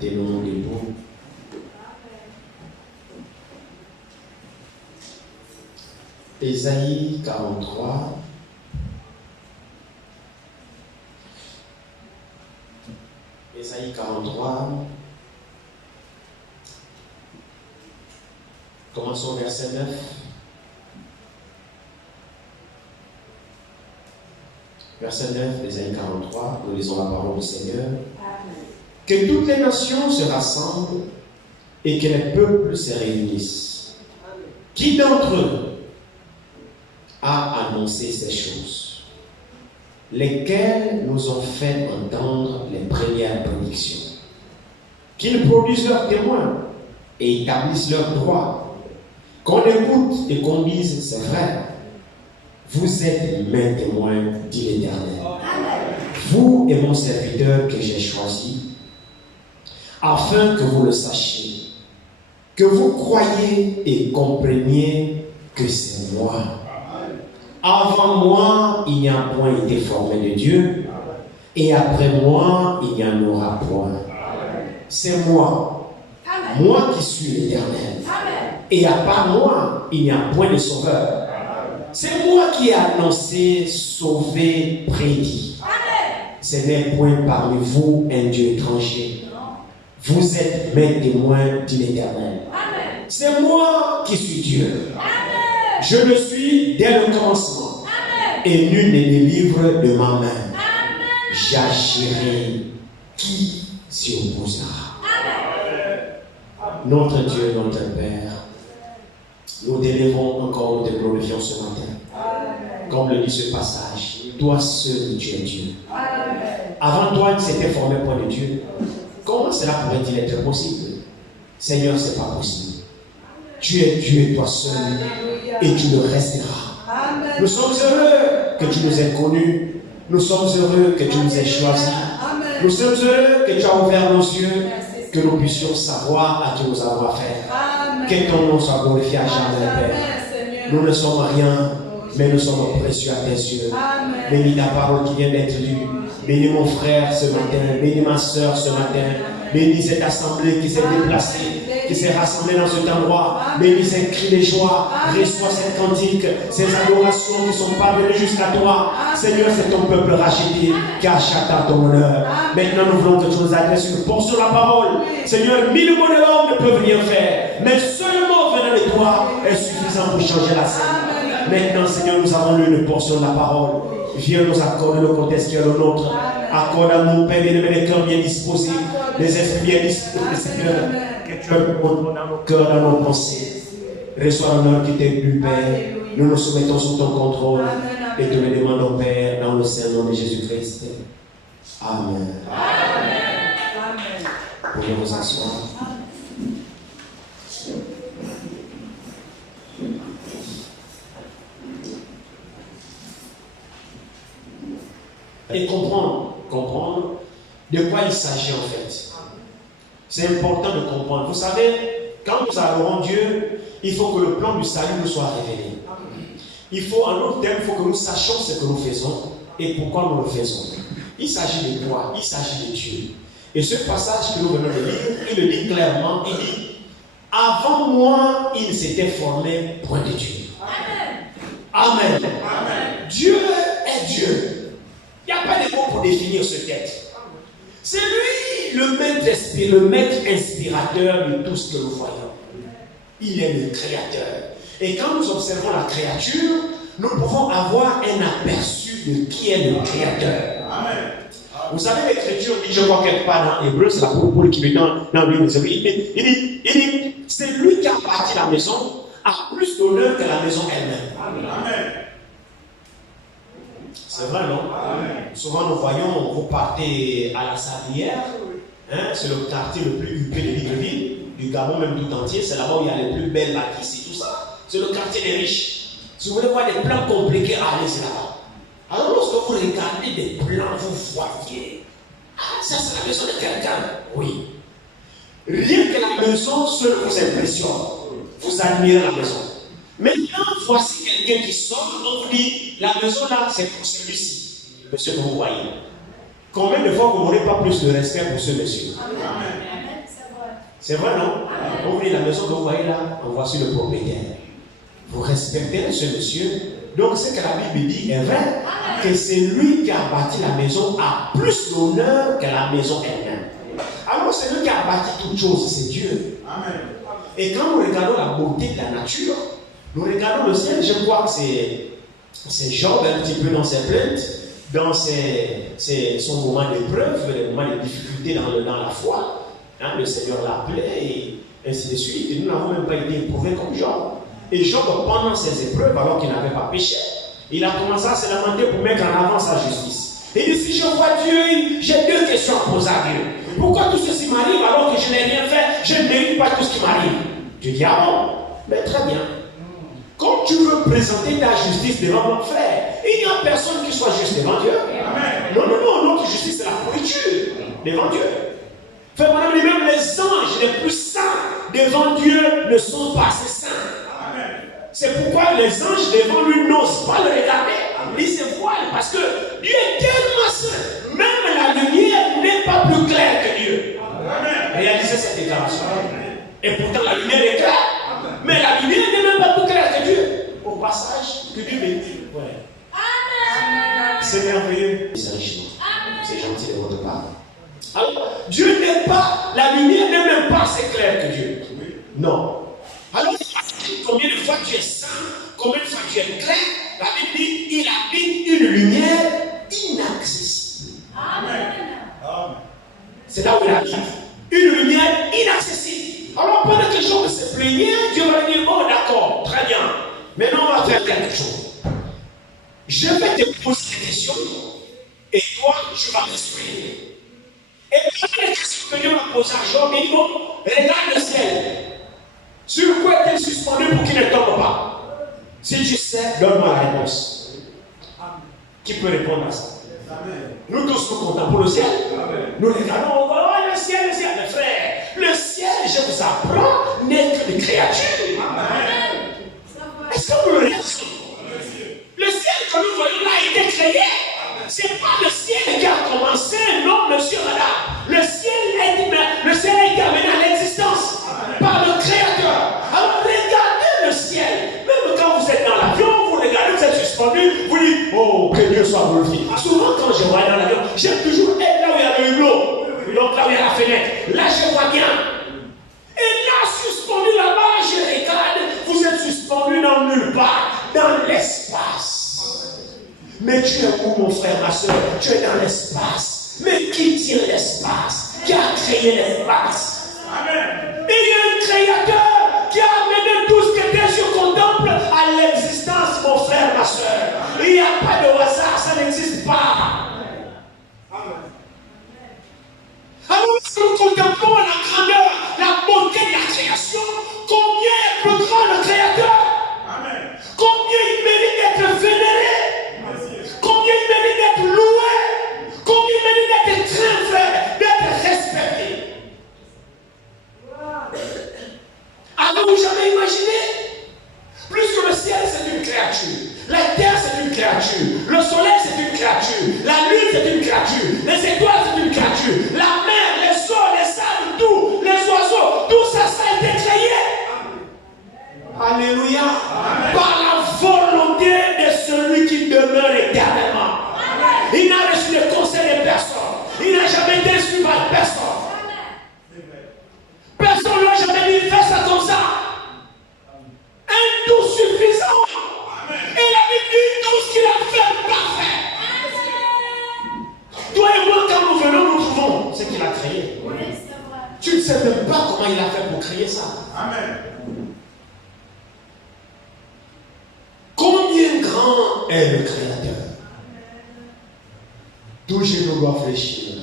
Tenons debout. Ésaïe 43. Ésaïe 43. Commençons au verset 9. Verset 9, Ésaïe 43, nous lisons la parole du Seigneur. Amen. Que toutes les nations se rassemblent et que les peuples se réunissent. Amen. Qui d'entre eux a annoncé ces choses? Lesquels nous ont fait entendre les premières prédictions? Qu'ils produisent leurs témoins et établissent leurs droits. Qu'on écoute et qu'on dise c'est vrai. Vous êtes mes témoins, dit l'Éternel. Vous et mon serviteur que j'ai choisi, afin que vous le sachiez, que vous croyiez et compreniez que c'est moi. Avant moi, il n'y a point été formé de Dieu, et après moi, il n'y en aura point. C'est moi, moi qui suis l'Éternel, et à part moi, il n'y a point de sauveur. C'est moi qui ai annoncé, sauvé, prédit. Ce n'est point parmi vous un Dieu étranger. Vous êtes mes témoins, dit l'Éternel. C'est moi qui suis Dieu. Amen. Je le suis dès le commencement. Amen. Et nul ne délivre de ma main. Amen. J'agirai. Qui s'y opposera? Notre Dieu, notre Père, nous t'élèvons encore, nous te glorifions ce matin. Amen. Comme le dit ce passage, toi seul tu es Dieu. Amen. Avant toi, il s'était formé point de Dieu. Comment cela pourrait-il être possible? Seigneur, ce n'est pas possible. Tu es Dieu, toi seul, et tu le resteras. Amen. Nous sommes heureux que tu nous aies connus. Nous sommes heureux que tu nous aies choisis. Amen. Nous sommes heureux que tu as ouvert nos yeux, que nous puissions savoir à qui nous avons affaire. Amen. Que ton nom soit glorifié à jamais, Père. Nous ne sommes rien, mais nous sommes précieux à tes yeux. Amen. Bénis ta parole qui vient d'être lue. Bénis mon frère ce matin. Bénis ma soeur ce matin. Bénis cette assemblée qui s'est déplacée, qui s'est rassemblée dans cet endroit. Bénis ces cris de joie. Reçois cette cantique, ces adorations qui sont parvenues jusqu'à toi. Seigneur, c'est ton peuple racheté qui achète à ton honneur. Maintenant, nous voulons que tu nous adresses une portion de la parole. Seigneur, 1000 mots de l'homme ne peuvent rien faire, mais seulement venant de toi est suffisant pour changer la scène. Maintenant, Seigneur, nous avons lu une portion de la parole. Viens nous accorder le contexte qui est le nôtre. Accorde à nous, Père bien-aimé, les cœurs bien disposés, les esprits bien disposés, Seigneur, que tu as dans nos cœurs, dans nos pensées. Reçois l'honneur qui t'est dû, Père. Nous nous soumettons sous ton contrôle et te le demandons, Père, dans le Saint-Nom de Jésus-Christ. Amen. Amen. Vous pouvez vous asseoir. Et comprendre de quoi il s'agit en fait. C'est important de comprendre. Vous savez, quand nous adorons Dieu, il faut que le plan du salut nous soit révélé. Il faut, en d'autres termes, il faut que nous sachions ce que nous faisons et pourquoi nous le faisons. Il s'agit de quoi? Il s'agit de Dieu. Et ce passage que nous venons de lire, il le dit clairement, il dit, avant moi, il s'était formé point de Dieu. Amen. Amen. Amen. Dieu est Dieu. Il n'y a pas de mots pour définir ce texte. C'est lui le maître inspirateur de tout ce que nous voyons. Il est le créateur. Et quand nous observons la créature, nous pouvons avoir un aperçu de qui est le créateur. Amen. Vous savez, l'écriture dit, je vois quelque part dans Hébreu, c'est la parole qui vient dans le livre des Hébreux. Il dit, c'est lui qui a bâti la maison, a plus d'honneur que la maison elle-même. Amen. C'est vrai, non? Amen. Souvent, nous voyons, vous partez à la Sablière, hein, c'est le quartier le plus huppé de Libreville, du Gabon même tout entier, c'est là-bas où il y a les plus belles bâtisses et tout ça. C'est le quartier des riches. Si vous voulez voir des plans compliqués, allez, c'est là-bas. Alors, lorsque vous regardez des plans, vous voyez, ah, ça c'est la maison de quelqu'un. Oui. Rien que la maison seule vous impressionne. Vous admirez la maison. Maintenant, voici quelqu'un qui sort, on vous dit, la maison là, c'est pour celui-ci, le monsieur que vous voyez. Combien de fois vous n'aurez pas plus de respect pour ce monsieur? Amen. C'est vrai, non? Vous voyez la maison que vous voyez là, en voici le propriétaire. Vous respectez ce monsieur. Donc ce que la Bible dit est vrai, que c'est lui qui a bâti la maison a plus d'honneur que la maison elle-même. Alors c'est lui qui a bâti toutes choses, c'est Dieu. Amen. Et quand nous regardons la beauté de la nature, nous regardons le ciel, je crois que c'est Job un petit peu dans ses plaintes, dans son moment d'épreuve, les moments de difficulté dans la foi. Hein, le Seigneur l'appelait et ainsi de suite. Et nous n'avons même pas été éprouvés comme Job. Et Job, pendant ses épreuves, alors qu'il n'avait pas péché, il a commencé à se lamenter pour mettre en avant sa justice. Il dit, si je vois Dieu, j'ai deux questions à poser à Dieu. Pourquoi tout ceci m'arrive alors que je n'ai rien fait? Je ne mérite pas tout ce qui m'arrive. Tu dis, ah bon? Mais très bien. Quand tu veux présenter ta justice devant mon frère, il n'y a personne qui soit juste devant Dieu. Amen. Non, notre justice c'est la pourriture devant Dieu. Fait, madame, même les anges les plus saints devant Dieu ne sont pas assez saints. Amen. C'est pourquoi les anges devant lui n'osent pas le regarder. Ils se voilent parce que Dieu est tellement saint. Même la lumière n'est pas plus claire que Dieu. Amen. Réalisez cette déclaration. Et pourtant la lumière est claire. Mais la lumière n'est même pas plus claire que Dieu. Au passage, que Dieu bénisse. Ouais. Amen. C'est merveilleux. C'est enrichissant. C'est gentil de votre part. Alors, Dieu n'est pas, la lumière n'est même pas assez claire que Dieu. Non. Alors, combien de fois tu es saint, combien de fois tu es clair, la Bible dit, il habite une lumière inaccessible. Amen. C'est là où il habite. Une lumière inaccessible. Alors, pendant que Job se plaignait, Dieu va lui dire, bon, d'accord, très bien. Maintenant, on va faire quelque chose. Je vais te poser des questions et toi, tu vas répondre. Et la question que Dieu m'a posée à Job, il dit, bon, regarde le ciel. Sur quoi est-il suspendu pour qu'il ne tombe pas? Si tu sais, donne-moi la réponse. Qui peut répondre à ça? Amen. Nous tous nous comptons pour le ciel. Amen. Nous regardons, on va voir le ciel. Mais frère, le ciel, je vous apprends, n'est que des créatures. Amen. Est-ce que vous le réalisez? Le ciel que nous voyons là a été créé. Ce n'est pas le ciel qui a commencé, non, monsieur, madame. Le ciel a été amené à l'existence par le Créateur. Alors regardez le ciel. Même quand vous êtes dans l'avion, vous regardez, vous êtes suspendu, vous dites, oh, que Dieu soit glorifié. Souvent quand je vois dans l'avion, j'aime toujours être là où il y a le hublot. Donc là où il y a la fenêtre. Là, je vois bien. Et là, suspendu là-bas, je regarde, vous êtes suspendu dans nulle part, dans l'espace. Mais tu es où, mon frère, ma soeur? Tu es dans l'espace. Mais qui tient l'espace? Qui a créé l'espace? Amen. Il y a un créateur qui a amené tout ce que tes yeux contemplent à l'existence, mon frère, ma soeur. Il n'y a pas de hasard, ça n'existe pas. Amen. Alors, si nous contemplons la grandeur, la beauté de la création, combien est plus grand le créateur? Amen. Combien il mérite d'être vénéré? Combien il mérite d'être loué? Combien il mérite d'être craint, d'être respecté? Avez-vous jamais imaginé? Plus que le ciel, c'est une créature. La terre, c'est une créature. Le soleil, c'est une créature. La lune, c'est une créature. Les étoiles, c'est une créature. La mer, les eaux, les sables, tout, les oiseaux, tout ça, ça a été créé. Alléluia. Amen. Par la volonté de celui qui demeure éternellement. Amen. Il n'a reçu le conseil de personne. Il n'a jamais été instruit par personne. Personne ne lui a jamais dit fais ça comme ça. Un tout suffisant. Amen. Et il a dit tout ce qu'il a fait parfait. Amen. Toi et moi, quand nous venons, nous trouvons ce qu'il a créé. Oui, c'est vrai. Tu ne sais même pas comment il a fait pour créer ça. Amen. Combien grand est le Créateur? Tout genou doit fléchir.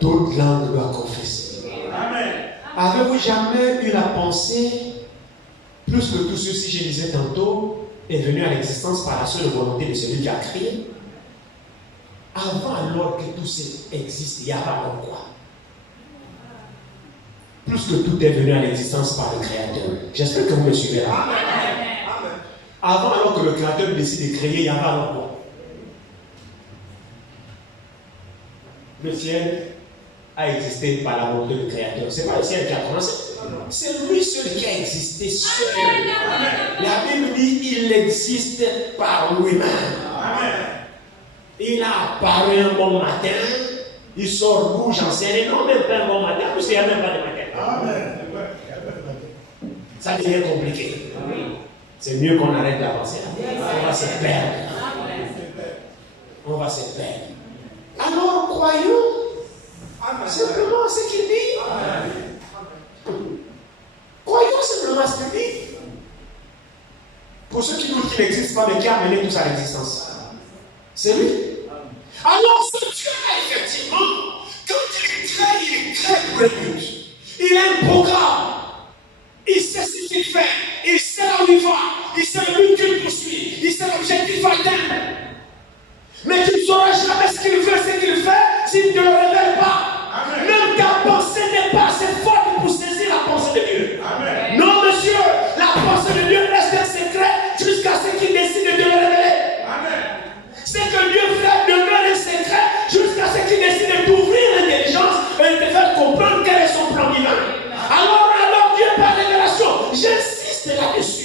Toute langue doit confesser. Amen. Avez-vous jamais eu la pensée, plus que tout ceci, je disais tantôt, est venu à l'existence par la seule volonté de celui qui a créé? Avant alors que tout ça existe, il y avait alors quoi? Plus que tout est venu à l'existence par le Créateur. J'espère que vous me suivez là. Amen. Avant alors que le Créateur décide de créer, il y avait alors quoi? Le ciel, a existé par la volonté du Créateur. Ce n'est pas le ciel qui a commencé. C'est lui seul qui a existé seul. La Bible dit il existe par lui-même. Il a apparu un bon matin. Il sort d'où, j'en sais rien. Non, même pas un bon matin, parce qu'il n'y a même pas de matin. Ça devient compliqué. C'est mieux qu'on arrête d'avancer. On va se perdre. On va se perdre. Alors, croyons simplement ce qu'il dit. Croyons simplement ce qu'il dit. Pour ceux qui doutent qu'il n'existe pas, mais qui a amené tout ça à l'existence. C'est lui. Alors, ce Dieu-là, effectivement, quand il crée pour le but. Il a un programme. Il sait ce qu'il fait. Il sait là où il va. Il sait le but qu'il poursuit. Il sait l'objectif à atteindre. Mais tu ne sauras jamais ce qu'il veut, ce qu'il fait, s'il ne te le révèle pas. Amen. Même ta pensée n'est pas assez forte pour saisir la pensée de Dieu. Amen. Non, monsieur, la pensée de Dieu reste un secret jusqu'à ce qu'il décide de te le révéler. Amen. Ce que Dieu fait demeure un secret jusqu'à ce qu'il décide de t'ouvrir l'intelligence et de te faire comprendre quel est son plan divin. Alors Dieu par révélation, j'insiste là-dessus.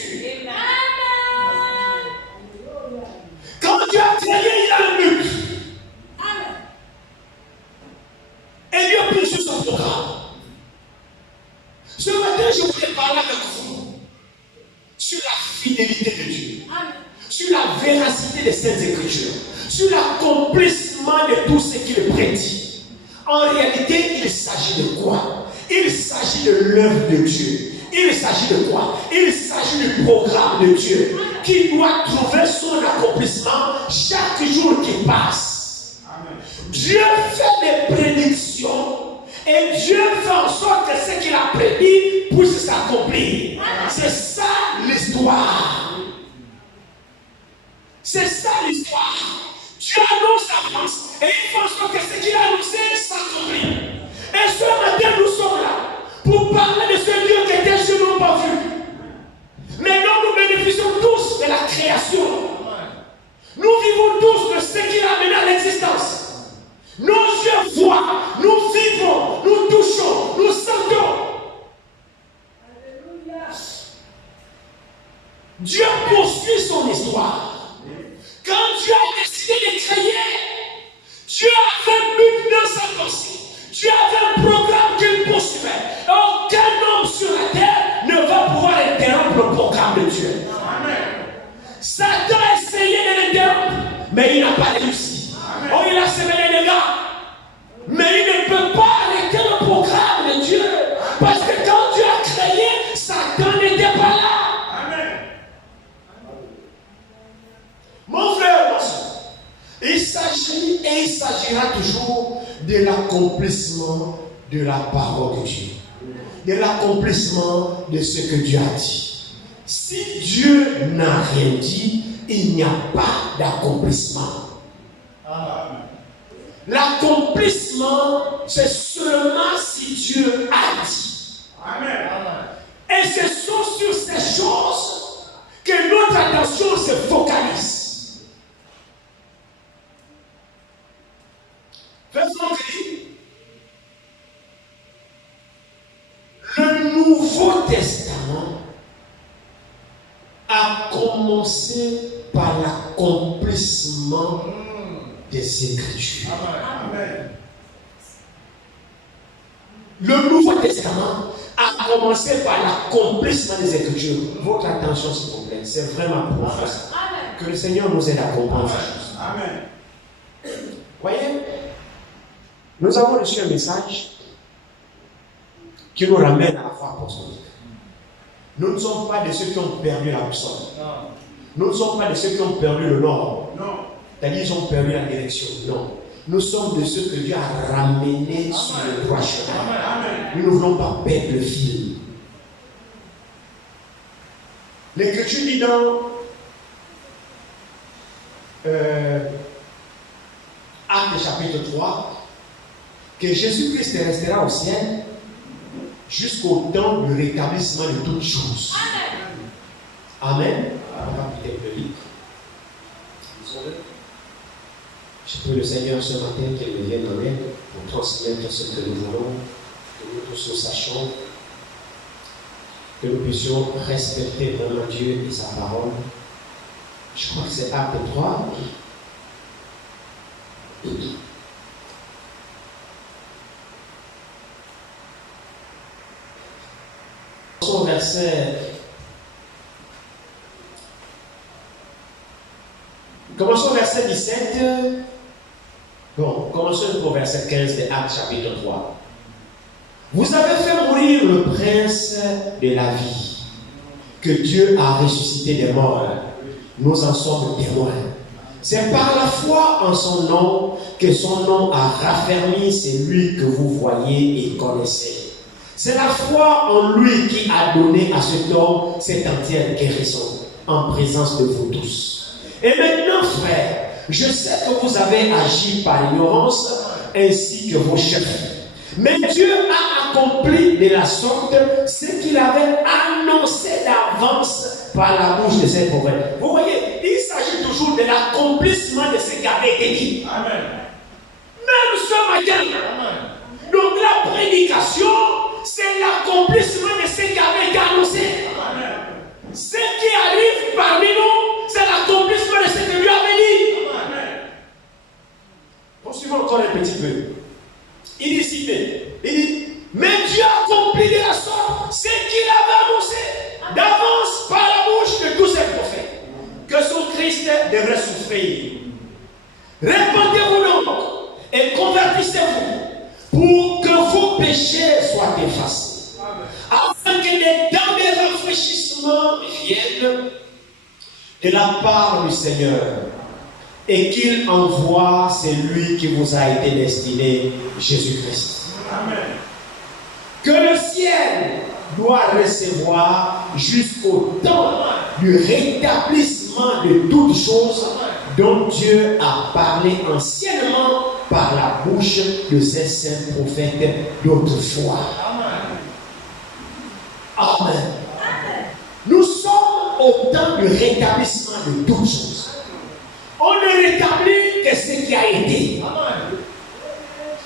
Quand Dieu a créé, il a un but. Et Dieu poursuit son programme. Ce matin, je voulais parler avec vous sur la fidélité de Dieu, sur la véracité des Saintes Écritures, sur l'accomplissement de tout ce qu'il prédit. En réalité, il s'agit de quoi? Il s'agit de l'œuvre de Dieu. Il s'agit de quoi? Il s'agit du programme de Dieu qui doit trouver son accomplissement chaque jour qui passe. Amen. Dieu fait des prédictions et Dieu fait en sorte que ce qu'il a prédit puisse s'accomplir. C'est ça l'histoire. C'est ça l'histoire. Dieu annonce l'avance et il fait en sorte que ce qu'il a annoncé s'accomplit. Et ce matin, nous sommes là pour parler de ce Dieu que tes yeux n'ont pas vu. Mais nous bénéficions tous de la création. Nous vivons tous de ce qu'il a amené à l'existence. Nos yeux voient, nous vivons, nous touchons, nous sentons. Dieu poursuit son histoire. Quand Dieu a décidé de créer, Dieu avait un but dans sa pensée. Dieu avait un programme qu'il poursuivait. Aucun homme sur la terre ne va pouvoir interrompre le programme de Dieu. Amen. Satan a essayé de l'interrompre, mais il n'a pas réussi. Amen. Oh, il a semé les dégâts, mais il ne peut pas arrêter le programme de Dieu. Parce que quand Dieu a créé, Satan n'était pas là. Amen. Mon frère, il s'agit et il s'agira toujours de l'accomplissement de la parole de Dieu, de l'accomplissement de ce que Dieu a dit. Si Dieu n'a rien dit, il n'y a pas d'accomplissement. L'accomplissement, c'est seulement si Dieu a dit. Amen. Et ce sont sur ces choses que notre attention se focalise. Verset dit, le Nouveau Testament a commencé par l'accomplissement des Écritures. Amen. Le Nouveau Testament a commencé par l'accomplissement des Écritures. Votre attention, s'il vous plaît, c'est vraiment profond. Que le Seigneur nous aide à comprendre ces choses. Amen. Voyez, nous avons reçu un message qui nous ramène à la foi apostolique. Nous ne sommes pas de ceux qui ont perdu la boussole. Nous ne sommes pas de ceux qui ont perdu le nord. C'est-à-dire qu'ils ont perdu la direction. Non. Nous sommes de ceux que Dieu a ramenés sur le droit chemin. Nous ne voulons pas perdre le fil. L'Écriture dit dans Actes chapitre 3 que Jésus-Christ restera au ciel jusqu'au temps du rétablissement de toutes choses. Amen. On va peut-être le lire. Je prie le Seigneur ce matin qu'il me vienne en aide pour transmettre ce que nous voulons, que nous tous nous sachions, que nous puissions respecter vraiment Dieu et sa parole. Je crois que c'est Acte 3. Commençons au verset 17. Bon, commençons au verset 15 de Actes chapitre 3. Vous avez fait mourir le prince de la vie, que Dieu a ressuscité des morts. Nous en sommes témoins. C'est par la foi en son nom que son nom a raffermi celui que vous voyez et connaissez. C'est la foi en lui qui a donné à cet homme cette entière guérison en présence de vous tous. Et maintenant, frères, je sais que vous avez agi par ignorance ainsi que vos chefs. Mais Dieu a accompli de la sorte ce qu'il avait annoncé d'avance par la bouche de ses prophètes. Vous voyez, il s'agit toujours de l'accomplissement de ce qui avait été dit. Amen. Même ce matin. Amen. Donc la prédication, c'est l'accomplissement de ce qui avait été annoncé. Amen. Ce qui arrive parmi nous, c'est l'accomplissement de ce que Dieu avait dit. Amen. Poursuivons encore un petit peu. Il dit cité, il dit, mais Dieu a accompli de la sorte ce qu'il avait annoncé d'avance par la bouche de tous ses prophètes, que son Christ devrait souffrir. Répandez-vous donc et convertissez-vous pour que vos péchés soient effacés, afin que les temps de rafraîchissement viennent de la part du Seigneur, et qu'il envoie celui qui vous a été destiné, Jésus-Christ. Amen. Que le ciel doit recevoir jusqu'au temps du rétablissement de toutes choses dont Dieu a parlé anciennement par la bouche de ses saints prophètes d'autrefois. Amen. Amen. Nous sommes au temps du rétablissement de toutes choses. On ne rétablit que ce qui a été. Amen.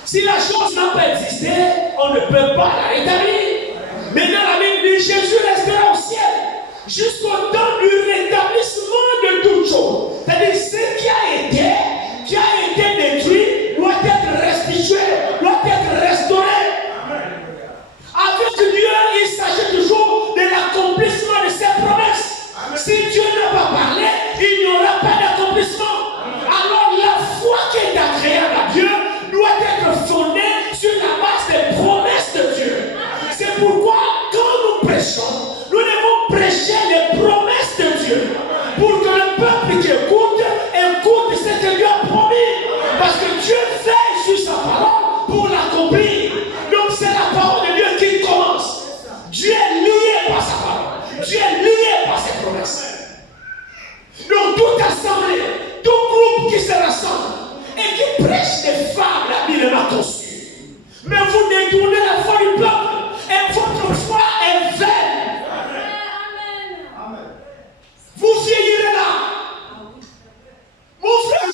Si la chose n'a pas existé, on ne peut pas la rétablir. Maintenant, la Bible dit Jésus restera au ciel jusqu'au temps du rétablissement de toutes choses. C'est-à-dire ce qui a été détruit, doit être restitué, doit être restauré. Amen. Avec Dieu, il s'agit toujours de l'accomplissement de ses promesses. Amen. Si Dieu n'a pas parlé, il n'y aura pas d'accomplissement. Alors la foi qui est agréable à Dieu doit être fondée sur la base des promesses de Dieu. C'est pourquoi quand nous prêchons, nous devons prêcher les promesses de Dieu pour que le peuple qui écoute ce que Dieu a promis. Parce que Dieu veille sur sa parole pour l'accomplir. Donc c'est la parole de Dieu qui commence. Dieu est lié par sa parole. Dieu est lié par ses promesses. Donc toute assemblée, tout groupe qui se rassemble et qui prêche des femmes habilement conçues, mais vous détournez la foi du peuple et votre foi est vaine. Amen. Vous vieillirez là. Mon frère,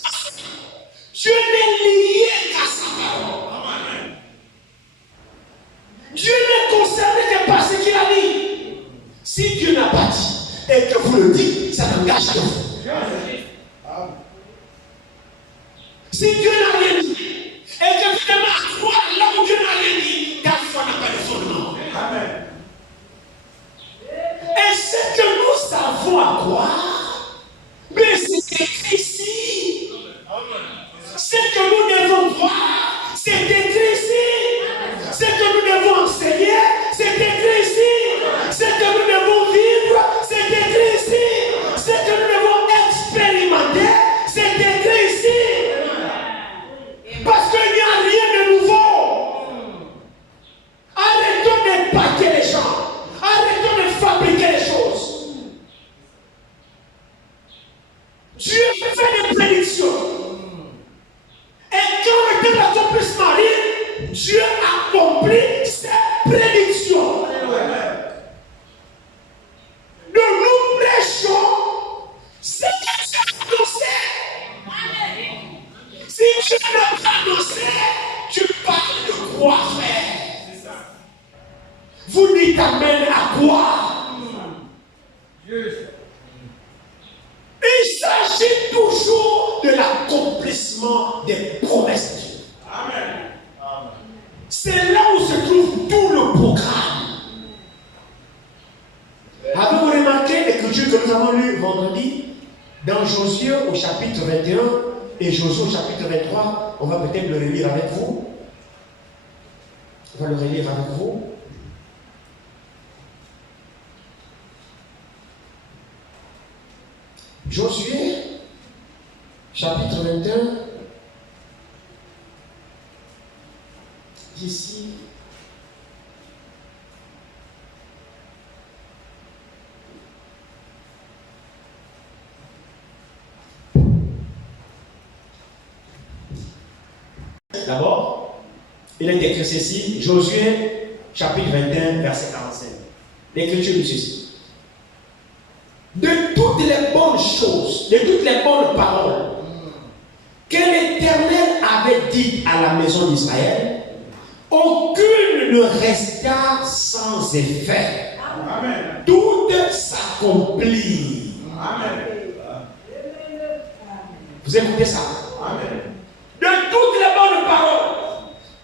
Dieu n'est lié qu'à sa parole. Amen. Dieu n'est concerné que par ce qu'il a dit. Si Dieu n'a pas dit et que vous le dites, ça n'engage que vous. Si Dieu n'a rien dit, et que finalement à croire là où Dieu n'a rien dit, ta foi n'a pas de fondement. Amen. Et ce que nous savons à croire, mais c'est écrit ici. Ce que nous devons croire, c'est écrit ici. Ce que nous devons enseigner, c'est écrit ici. Ce que nous devons vivre, c'est écrit ici. Ce que nous devons expérimenter, c'est écrit ici. Vous dites amen à quoi? Il s'agit toujours de l'accomplissement des promesses de Dieu. Amen. C'est là où se trouve tout le programme. Avez-vous remarqué l'écriture que nous avons lue vendredi dans Josué au chapitre 21 et Josué au chapitre 23? On va peut-être le relire avec vous. On va le relire avec vous. Josué, chapitre 21, ici. D'abord, il est écrit ceci, Josué, chapitre 21, verset 45. L'écriture dit ceci. De toutes les bonnes choses, de toutes les bonnes paroles que l'Éternel avait dites à la maison d'Israël, aucune ne resta sans effet. Amen. Toutes s'accomplirent. Amen. Vous écoutez ça? Amen. De toutes les bonnes paroles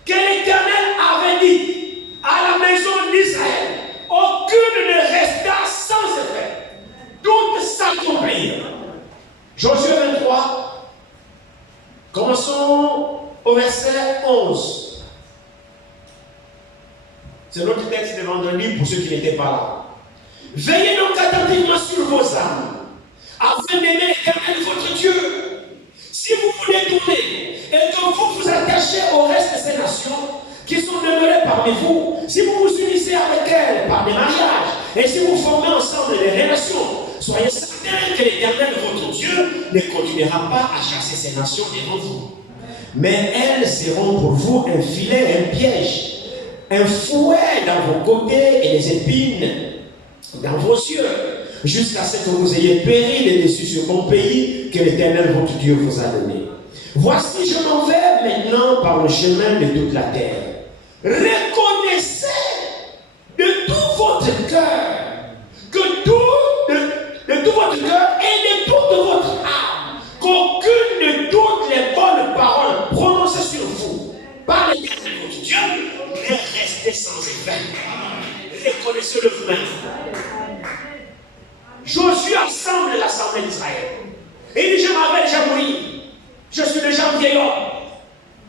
que l'Éternel avait dites à la maison d'Israël, aucune ne resta sans effet. Toutes s'accomplirent. Josué 23, commençons au verset 11. C'est notre texte de vendredi pour ceux qui n'étaient pas là. Veillez donc attentivement sur vos âmes, afin d'aimer l'Éternel votre Dieu. Si vous vous détournez et que vous vous attachez au reste de ces nations qui sont demeurées parmi vous, si vous vous unissez avec elles par des mariages et si vous formez ensemble des relations, soyez certains que l'Éternel votre Dieu ne continuera pas à chasser ces nations devant vous. Mais elles seront pour vous un filet, un piège, un fouet dans vos côtés et des épines dans vos yeux, jusqu'à ce que vous ayez péri les dessus sur mon pays que l'Éternel votre Dieu vous a donné. Voici, je m'en vais maintenant par le chemin de toute la terre. Reconnaissez de tout votre cœur que de tout votre cœur et de toute votre âme, qu'aucune de toutes les bonnes paroles prononcées sur vous par l'Éternel votre Dieu n'est restée sans effet. Reconnaissez-le vous-même. Josué assemble l'assemblée d'Israël. Et il dit, je m'en vais déjà mourir. Je suis déjà un vieil homme.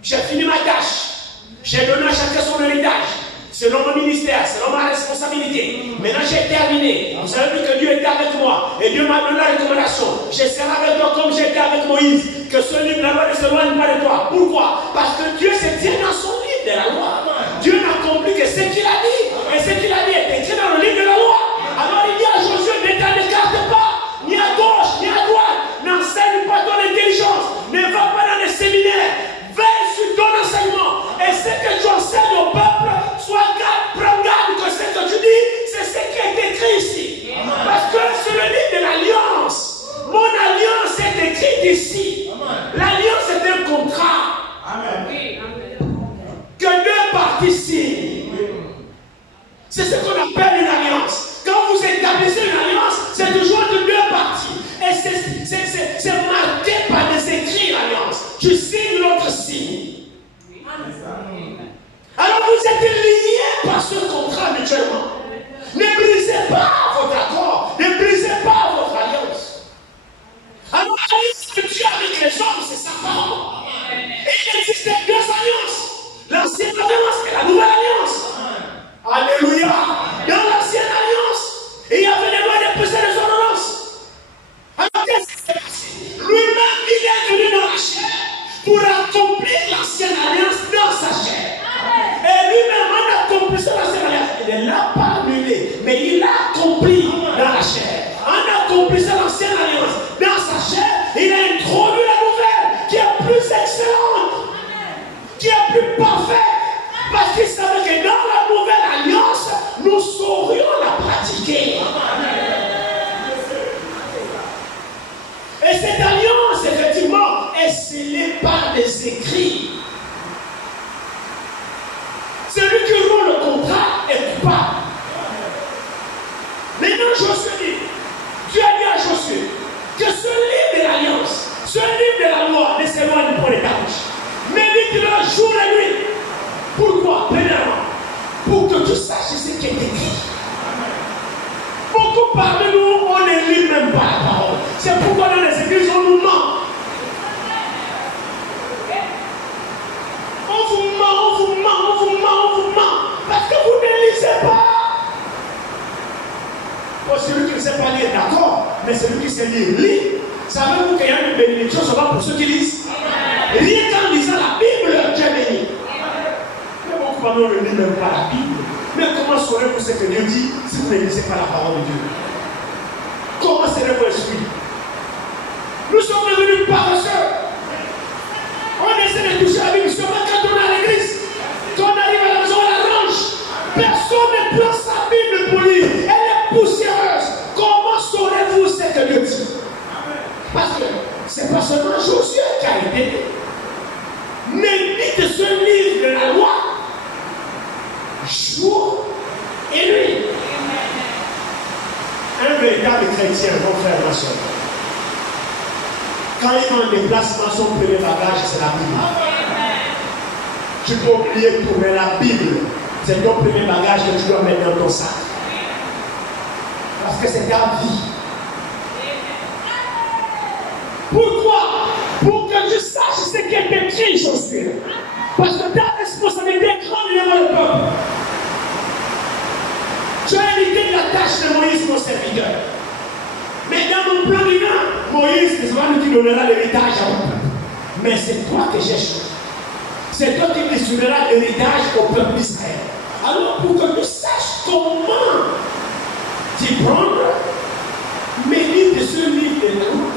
J'ai fini ma tâche. J'ai donné à chacun son héritage. Selon mon ministère, selon ma responsabilité. Maintenant j'ai terminé. Vous savez plus que Dieu était avec moi. Et Dieu m'a donné la recommandation. Je serai avec toi comme j'étais avec Moïse. Que ce livre, la loi ne s'éloigne pas de toi. Pourquoi? Parce que Dieu se tient dans son livre de la loi. Dieu n'accomplit que ce qu'il a dit. Et ce qu'il a dit est écrit dans le livre de la loi. Alors il dit à Josué, ne t'en écarte pas, ni à gauche, ni à droite, n'enseigne pas ton intelligence, ne va pas dans les séminaires, veille sur ton enseignement, et ce que tu enseignes au peuple, prends garde que ce que tu dis, c'est ce qui est écrit ici. Parce que c'est le livre de l'alliance. Mon alliance est écrite ici. L'alliance est un contrat. Amen. Que deux parties signent. C'est ce qu'on appelle une alliance. Quand vous établissez une alliance, c'est toujours de deux parties. Et c'est marqué par des écrits l'alliance. Tu signes, l'autre signe. Alors vous êtes liés par ce contrat mutuellement. Ne brisez pas votre accord. Ne brisez pas votre alliance. Alors l'alliance que Dieu avec les hommes, c'est sa parole. Et il existe deux alliances. L'ancienne alliance et la nouvelle alliance. Alléluia. Dans l'ancienne alliance, il y avait des lois, des préceptes, des ordonnances. Alors qu'est-ce qui s'est passé? Lui-même, il est venu dans la chair pour accomplir l'ancienne alliance dans sa chair. Et lui-même, en accomplissant mais celui qui sait lire, lit. Savez-vous qu'il y a une bénédiction seulement pour ceux qui lisent? Rien qu'en lisant la Bible, tu es béni. Mais beaucoup parmi nous ne lisent même pas la Bible. Mais comment saurez-vous ce que Dieu dit si vous ne lisez pas la parole de Dieu? Comment serez votre esprit? Nous sommes devenus paresseux. On essaie de toucher la Bible seulement quand on est à l'église. Quand on arrive à la maison, on la range. Personne ne prend sa Bible pour lire. Elle est poussiéreuse. Comment saurez-vous ce que Dieu dit? Parce que c'est pas seulement Josué qui a été. Médite ce livre de la loi jour et nuit. Un véritable chrétien, mon frère, ma soeur, quand il va en déplacement, son premier bagage, c'est la Bible. Tu peux oublier tout, mais la Bible, c'est ton premier bagage que tu dois mettre dans ton sac. Parce que c'est ta vie. Pourquoi? Pour que tu saches ce qui est écrit, Josué. Parce que ta responsabilité est grande devant le peuple. Tu as hérité de la tâche de Moïse, mon serviteur. Mais dans mon plan divin, Moïse, c'est pas lui qui donnera l'héritage à mon peuple. Mais c'est toi que j'ai choisi. C'est toi qui distribueras l'héritage au peuple d'Israël. Alors, pour que tu saches comment t'y prendre, médite ce livre de la loi,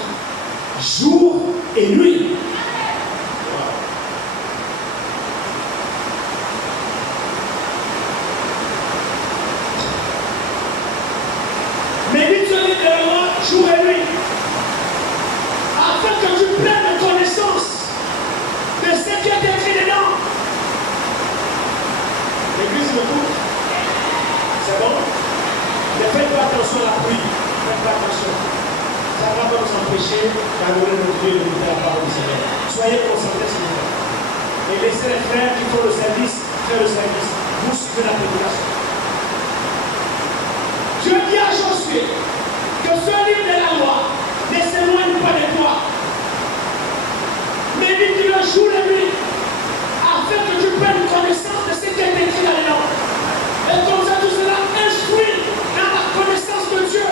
jour et nuit. Médite ce livre de la loi, jour et nuit, afin que tu prennes connaissance de ce qui est écrit dedans. L'église me coûte. C'est bon? Ne faites pas attention à la pluie. Faites pas attention. Ça ne va pas nous empêcher d'adorer notre Dieu et de goûter la parole du Seigneur. Soyez concentrés sur nous. Et laissez les frères qui font le service faire le service. Vous suivez la prédication. Dieu dit à Josué que ce livre de la loi ne s'éloigne pas de toi. Médite le jour et nuit afin que tu prennes connaissance de ce qui est écrit là-dedans. Et comme ça, tu seras instruit dans la connaissance de Dieu.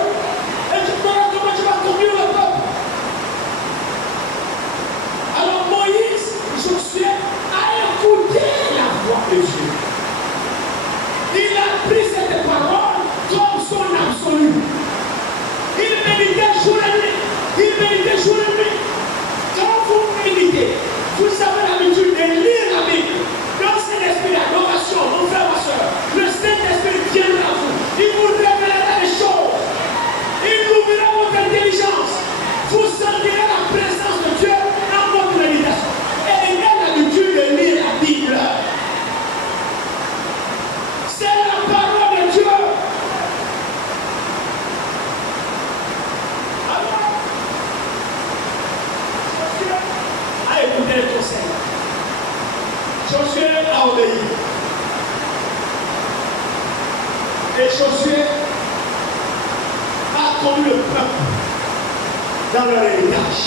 Et tu verras comment tu vas conduire le peuple. Alors Moïse, Josué, a écouté la voix de Dieu. Il a pris cette parole comme son absolu. Il méditait jour et nuit. Il méditait jour et nuit. Quand vous méditez, vous avez l'habitude de lire la Bible. Dans cet esprit d'adoration, mon frère, ma soeur, le Saint-Esprit viendra à vous. Il vous révélera les choses. Il ouvrira votre intelligence. Vous sentirez la présence de Dieu dans votre méditation. Et ayez l'habitude de lire la Bible. C'est la parole de Dieu. Alors, Josué a écouté le conseil. Josué a obéi. Et Josué a conduit le peuple dans leur héritage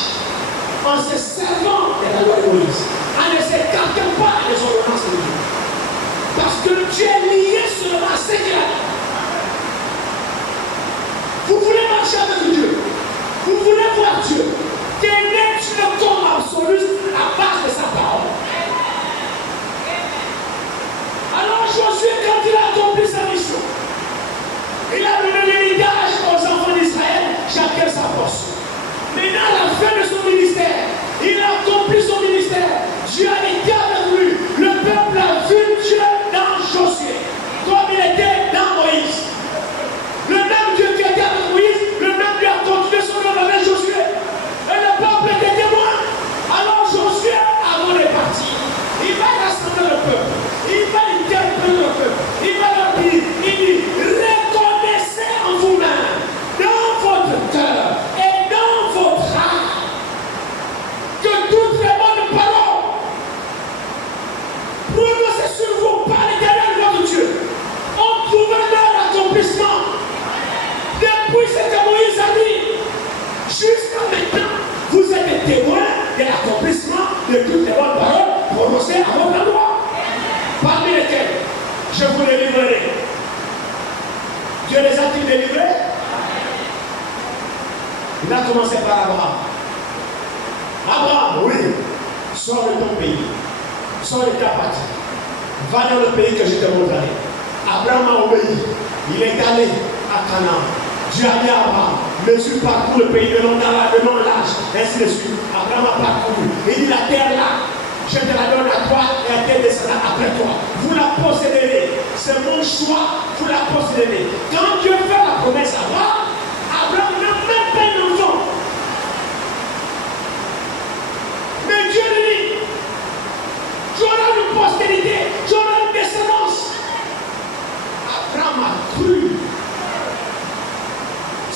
en se servant de la loi de Moïse, en ne s'écartant pas des ordonnances de Dieu. Parce que Dieu est lié seulement à ce qu'il a dit. Vous voulez marcher avec Dieu, vous voulez voir Dieu, tenez le corps absolu à base de sa parole. Alors Josué, quand il a accompli sa mission, il a donné l'héritage aux enfants d'Israël, chacun sa portion. Mais à la fin de son ministère, il a accompli son ministère. Dieu a été avec lui. Le peuple a vu Dieu dans Josué, comme il était dans Moïse. Le même Dieu qui était avec Moïse, le même Dieu a continué son œuvre avec Josué. Et le peuple était témoin. Alors Josué, avant de partir, il va rassembler le peuple. Il va interpeller le peuple. Il va leur dire, il dit, reconnaissez en vous-même, dans votre cœur et dans votre âme, que toutes les bonnes paroles prononcées sur vous par l'Éternel votre Dieu ont trouvé leur accomplissement. Depuis ce que Moïse a dit, jusqu'à maintenant, vous êtes témoins de l'accomplissement de toutes les bonnes paroles prononcées à votre endroit. Parmi lesquelles je vous les livrerai. Dieu les a-t-il délivrés? Il a commencé par Abraham. Abraham, oui, sors de ton pays, sors de ta patrie, va dans le pays que je te montrerai. Abraham a obéi. Il est allé à Canaan. Dieu a dit à Abraham, mesure parcours le pays de long l'âge, ainsi de suite. Abraham a parcouru. Il dit la terre là, je te la donne à toi et à tes descendants après toi. Vous la posséderez. C'est mon choix, vous la posséderez. Quand Dieu fait la promesse à Abraham, Abraham n'a même pas un enfant. Mais Dieu lui dit, tu auras une postérité, tu auras une descendance. Abraham a cru.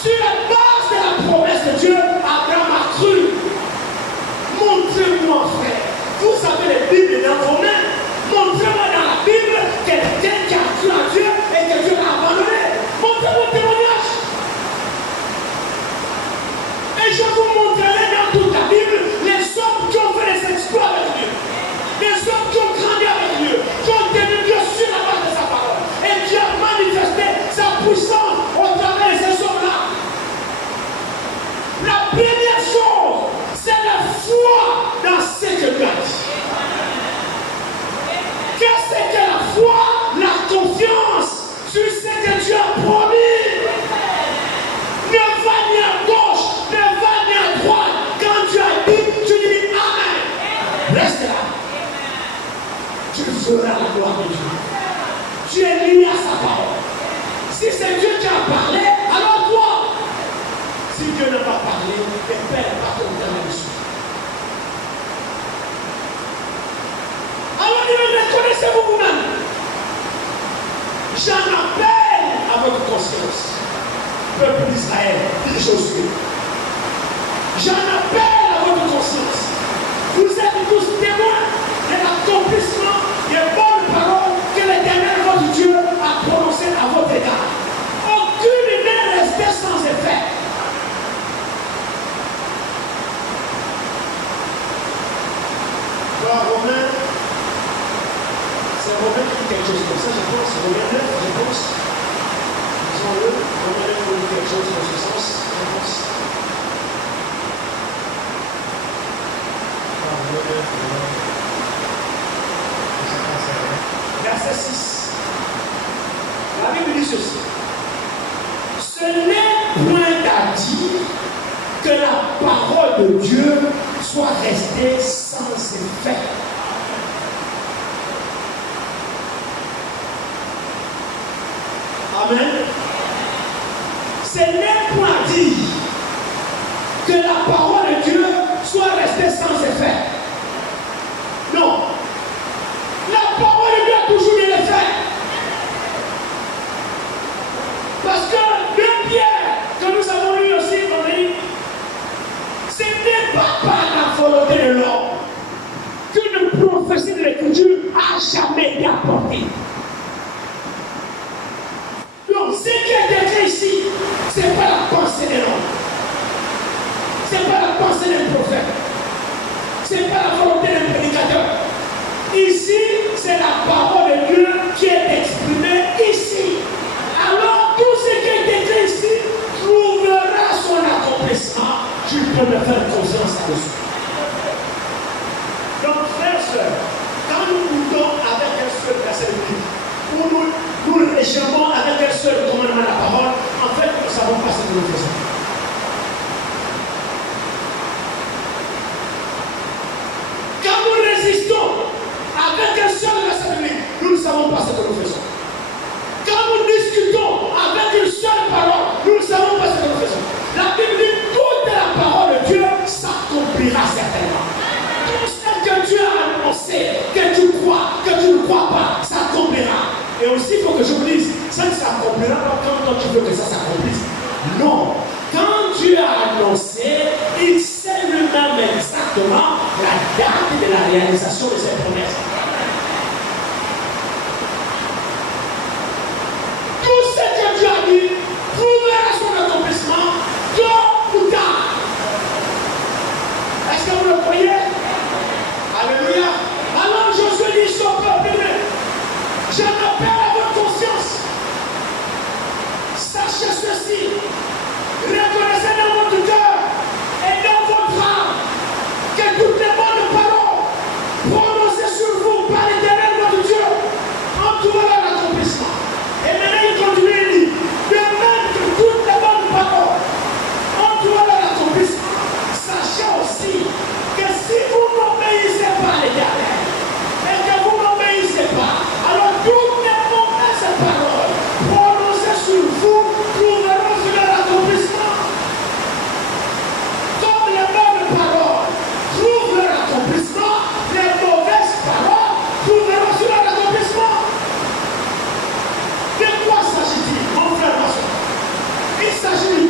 Sur la base de la promesse de Dieu, Abraham a cru. Montrez-moi, frère. Vous avez les Bibles dans vos mains. Montrez-moi dans la Bible quelqu'un qui a cru à Dieu et que Dieu l'a abandonné. Montrez-moi le témoignage. Et je vous montrerai dans toute la Bible les hommes qui ont fait des exploits avec Dieu. Les hommes qui ont grandi avec Dieu, qui ont tenu Dieu sur la base de sa parole. Et qui a manifesté sa puissance au travers de ces hommes-là. La première chose, c'est la foi dans ce que Dieu a dit. Qu'est-ce que la foi? La confiance sur ce que Dieu a promis. Ne va ni à gauche, ne va ni à droite. Quand Dieu a dit, tu dis Amen. Reste là. Tu feras la gloire de Dieu. Tu es lié à sa parole. Si c'est Dieu qui a parlé, alors toi. Si Dieu n'a pas parlé, tes pères ne pas compter dessus. Alors reconnaissez-vous vous-même. J'en appelle à votre conscience. Peuple d'Israël, dit Josué. J'en appelle à votre conscience. Vous êtes tous témoins de l'accomplissement des bonnes paroles que l'Éternel votre Dieu a prononcées à votre égard. Aucune n'est restée sans effet. Romain, c'est Romain qui dit quelque chose comme ça, je pense. Romain 9, je pense. Disons-le, Romain 9 dit quelque chose dans ce sens, je pense. Verset 6. La Bible dit ceci. Ce n'est point à dire que la parole de Dieu soit restée sans effet. Amen. Ce n'est point à dire que la parole de Dieu soit restée sans effet. Non. La parole de Dieu a toujours eu l'effet. Parce que le Pierre que nous avons lu aussi, on dit, ce n'est pas par la volonté de l'homme qu'une prophétie de l'Écriture a jamais été apportée. Donc, ce qui est écrit ici, ce n'est pas la pensée de l'homme. Ce n'est pas la pensée d'un prophète. Ce n'est pas la volonté d'un prédicateur. Ici, c'est la parole de Dieu qui est exprimée ici. Alors, tout ce qui est écrit ici trouvera son accomplissement. Tu peux me faire confiance là-dessus. Donc, frères et sœurs, quand nous moutons avec un seul verset de Bible, ou nous réchauffons avec un seul commandement de la parole, en fait, nous ne savons pas ce que nous faisons. Quand nous résistons avec un seul verset de Bible, nous ne savons pas ce que nous faisons. Quand nous discutons avec une seule parole, nous ne savons pas ce que nous faisons. La Bible dit toute la parole de Dieu s'accomplira certainement. Tout ce que Dieu a annoncé, que tu crois, que tu ne crois pas, s'accomplira. Et aussi, il faut que je vous dise, ça ne s'accomplira pas quand toi tu veux que ça s'accomplisse. Non. Quand Dieu a annoncé, il sait lui-même exactement la date de la réalisation de ses promesses. Tout ce que Dieu a dit trouvera son accomplissement tôt ou tard. Est-ce que vous le croyez? Alléluia. Alors Josué dit son peuple, je m'appelle à votre conscience. Sachez ceci. Reconnaissez dans votre cœur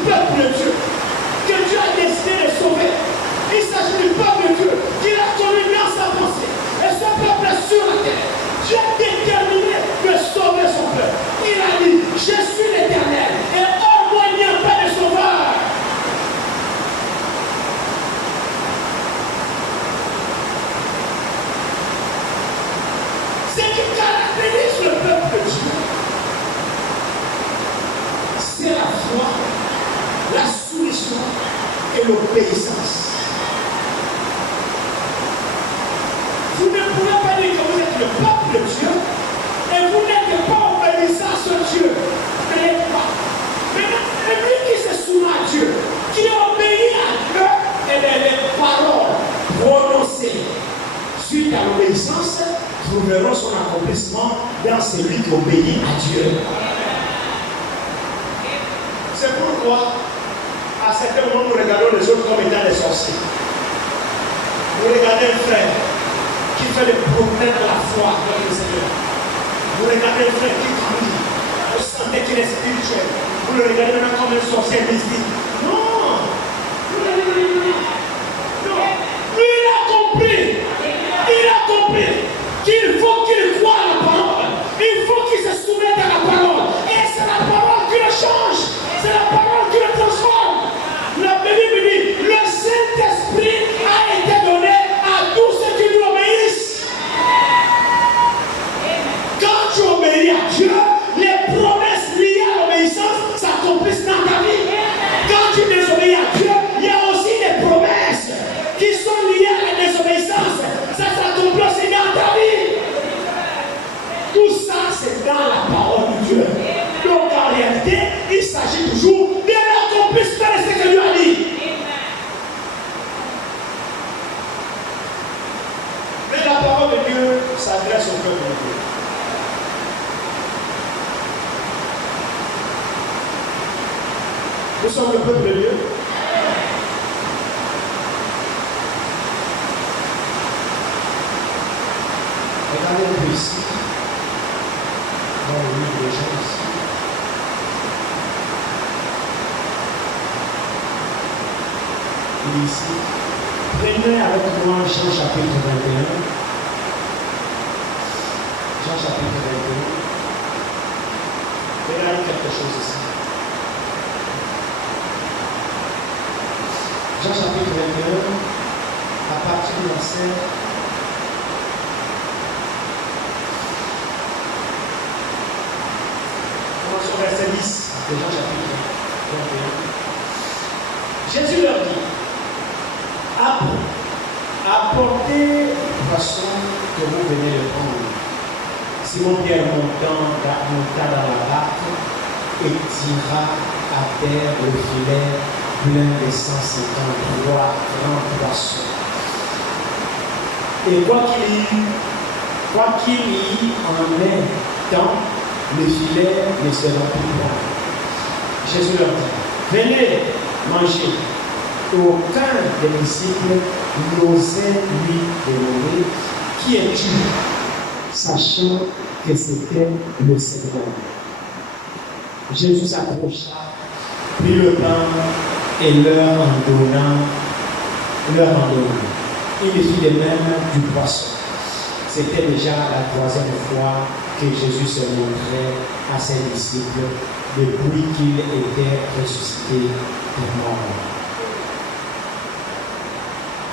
peuple de Dieu que Dieu a décidé de sauver. Il s'agit du peuple de Dieu qu'il a connu dans sa pensée. Et ce peuple est sur la terre. Dieu a déterminé de sauver son peuple. Il a dit, je suis l'Éternel et hors moi il n'y a pas de sauveur. Ce qui caractérise le peuple de Dieu, c'est la foi, la soumission et l'obéissance. Vous ne pouvez pas dire que vous êtes le peuple de Dieu et vous n'êtes pas obéissant à ce Dieu. Ne l'êtes pas. Mais lui qui se soumet à Dieu, qui obéit à Dieu, et bien les paroles prononcées suite à l'obéissance trouveront son accomplissement dans celui qui obéit à Dieu. C'est pourquoi, à certains moments, nous regardons les autres comme étant des sorciers. Vous regardez un frère qui fait le progrès de la foi dans le Seigneur. Vous regardez un frère qui grandit. Vous sentez qu'il est spirituel. Vous le regardez maintenant comme un sorcier mystique. Non! Non! Lui, il a compris. Il a compris qu'il faut qu'il croie à la parole. Il faut qu'il se soumette à la parole. Et c'est la parole qui le change. C'est la parole qui le transforme. La Bible dit, le Saint-Esprit a été donné à tous ceux qui lui obéissent. Quand tu obéis à Dieu, les promesses liées à l'obéissance s'accomplissent dans ta vie. Quand tu désobéis à Dieu, il y a aussi des promesses qui sont liées à la désobéissance. Ça s'accomplit aussi dans ta vie. Tout ça, c'est dans la parole de Dieu. Donc en réalité, il s'agit toujours de l'accomplissement de ce que Dieu a dit. Mais la parole de Dieu s'adresse au peuple de Dieu. Nous sommes le peuple de Dieu. Regardez un peu ici. Dans le livre de Jean ici. Il est ici. Prenez avec moi Jean chapitre 21. Jean chapitre 21. Regardez quelque chose ici. Jean chapitre 21, à partir du verset. Commençons au verset 10 de Jean chapitre 21. Jésus leur dit, apportez le poisson que vous venez de prendre. Simon-Pierre monta dans la barque et tira à terre le filet plein de 153 grands poissons. Et quoi qu'il y en ait tant, le filet ne sera plus grand. Jésus leur dit, venez manger. Aucun des disciples n'osait lui demander, qui es-tu, sachant que c'était le Seigneur. Jésus s'approcha, prit le pain et leur en donnant. Il fit de même du poisson. C'était déjà la troisième fois que Jésus se montrait à ses disciples depuis qu'il était ressuscité des morts.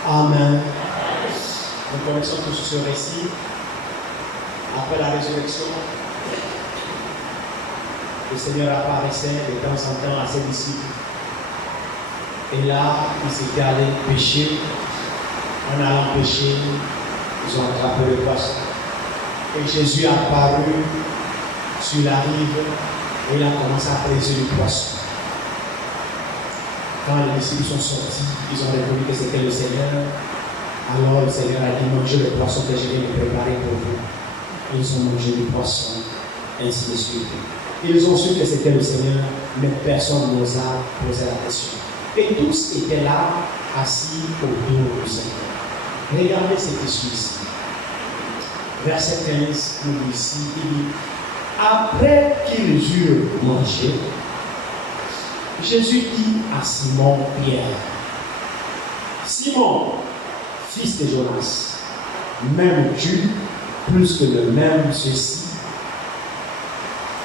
Amen. Nous connaissons tous ce récit. Après la résurrection, le Seigneur apparaissait de temps en temps à ses disciples. Et là, ils s'étaient allés pêcher. En allant pêcher, ils ont attrapé le poisson. Et Jésus est apparu sur la rive et il a commencé à presser le poisson. Quand les disciples sont sortis, ils ont reconnu que c'était le Seigneur. Alors le Seigneur a dit, mangez le poisson que je viens de préparer pour vous. Ils ont mangé du poisson, ainsi de suite. Ils ont su que c'était le Seigneur, mais personne n'osa poser la question. Et tous étaient là, assis autour du Seigneur. Regardez cette issue ici. Verset 15, nous dit ici, il dit, après qu'ils eurent mangé, Jésus dit à Simon Pierre, Simon, fils de Jonas, m'aimes-tu plus que de même ceci?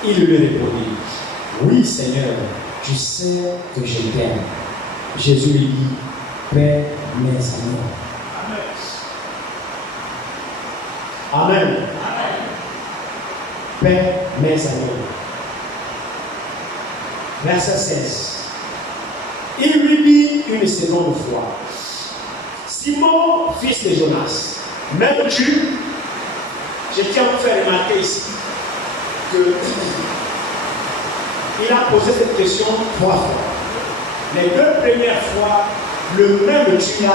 Il lui répondit, oui Seigneur, tu sais que je t'aime. Jésus lui dit, paie mes agneaux. Amen. Paie mes agneaux. Verset 16. Il lui dit une seconde fois, Simon, fils de Jonas, m'aimes-tu? Je tiens à vous faire remarquer ici que il a posé cette question 3 fois. Les 2 premières fois, le même tu là,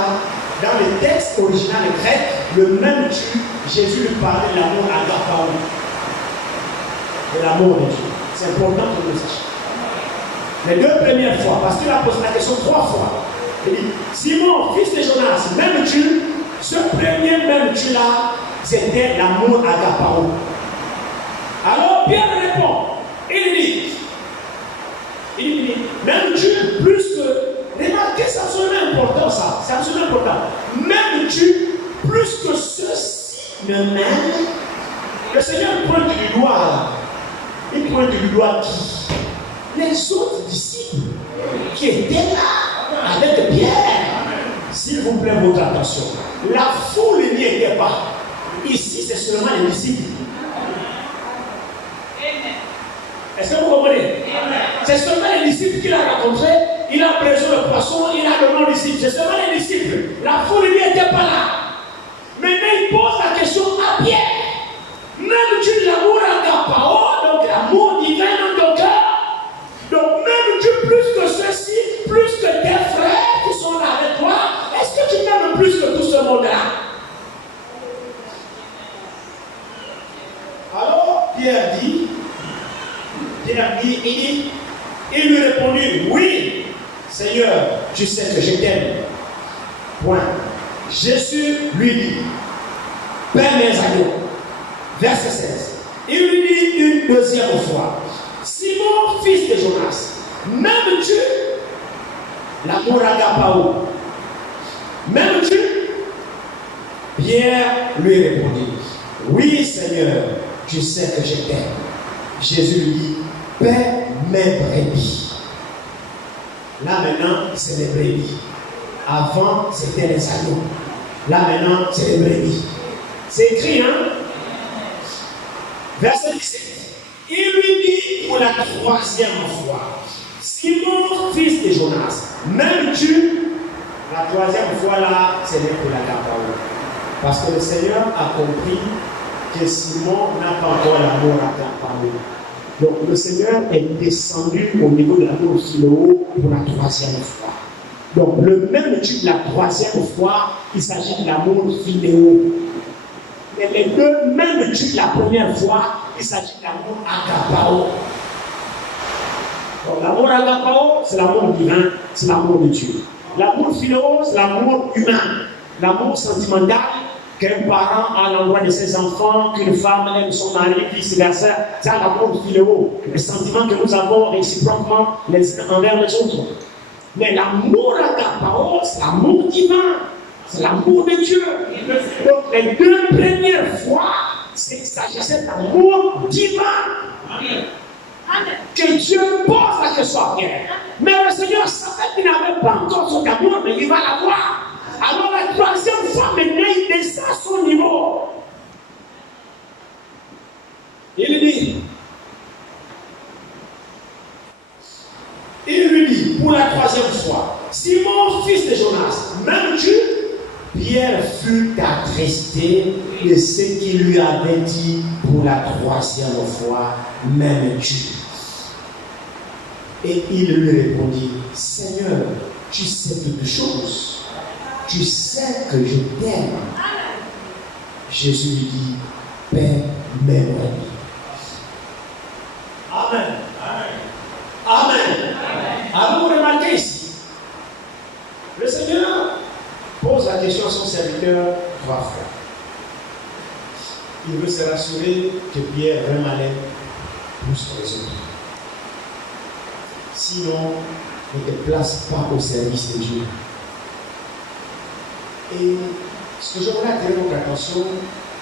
dans le texte original grec, le même tu, Jésus lui parlait de l'amour agapao, de l'amour de Dieu. C'est important pour nous sachions. Les 2 premières fois, parce qu'il a posé la question 3 fois. Il dit, Simon, fils de Jonas, m'aimes-tu? Ce premier m'aimes-tu là, c'était l'amour agapao. Alors Pierre répond, il dit, m'aimes-tu plus que... Remarquez, c'est absolument important ça, c'est absolument important. M'aimes-tu plus que ceux-ci ne m'aiment? Le Seigneur pointe du doigt là. Il pointe du doigt qui? Les autres disciples qui étaient là avec Pierre. S'il vous plaît, votre attention. La foule n'y était pas. Ici, c'est seulement les disciples. Est-ce que vous comprenez? C'est seulement les disciples qu'il a rencontrés. Il a pris le poisson, il a donné aux disciples. C'est seulement les disciples. La foule n'y était pas là. Maintenant, il pose la question à Pierre. Même-tu l'amour agapao, donc l'amour divin dans ton cœur? Donc, m'aimes-tu plus que ceux-ci, plus que tes frères qui sont là avec toi? Est-ce que tu m'aimes plus que tout ce monde-là? Alors, Pierre dit, il lui répondit, oui, Seigneur, tu sais que je t'aime. Point. Jésus lui dit, paie mes agneaux. Verset 16. Il lui dit une deuxième fois, Simon, fils de Jonas, m'aimes-tu? L'amour agapao. M'aimes-tu? Pierre lui répondit, oui Seigneur, tu sais que je t'aime. Jésus lui dit, paie mes brebis. Là maintenant, c'est les brebis. Avant, c'était les agneaux. Là maintenant, c'est les brebis. C'est écrit, hein? Verset 17. Il lui dit pour la 3e fois, Simon, fils de Jonas, m'aimes-tu? La 3e fois là, c'est pour la agapao. Parce que le Seigneur a compris que Simon n'a pas encore l'amour agapao. Donc le Seigneur est descendu au niveau de l'amour philéo pour la 3e fois. Donc le même type la 3e fois, il s'agit de l'amour philéo. Mais les 2 mêmes types la première fois, il s'agit de l'amour agapao. Donc l'amour agapao, c'est l'amour divin, c'est l'amour de Dieu. L'amour philéo, c'est l'amour humain, l'amour sentimental qu'un parent a à l'endroit de ses enfants, qu'une femme aime son mari, vice-versa. C'est l'amour philéo, le sentiment que nous avons réciproquement les uns envers les autres. Mais l'amour agapao, c'est l'amour divin, c'est l'amour de Dieu. Donc les 2 premières fois, il s'agissait d'amour divin. Que Dieu pose la question à Pierre. Mais le Seigneur savait qu'il n'avait pas encore son amour, mais il va l'avoir. Alors la 3e fois, maintenant, il descend à son niveau. Il lui dit, pour la 3e fois, Simon, fils de Jonas, m'aimes-tu? Pierre fut attristé de ce qu'il lui avait dit pour la 3e fois, m'aimes-tu? Et il lui répondit, Seigneur, tu sais toutes choses. Tu sais que je t'aime. Jésus lui dit, paie mes brebis. Amen. Amen. Avez-vous remarqué ici? Le Seigneur pose la question à son serviteur 3 fois. Il veut se rassurer que Pierre vraiment allait plus que les autres. Sinon, ne te place pas au service de Dieu. Et ce que j'aimerais attirer votre attention,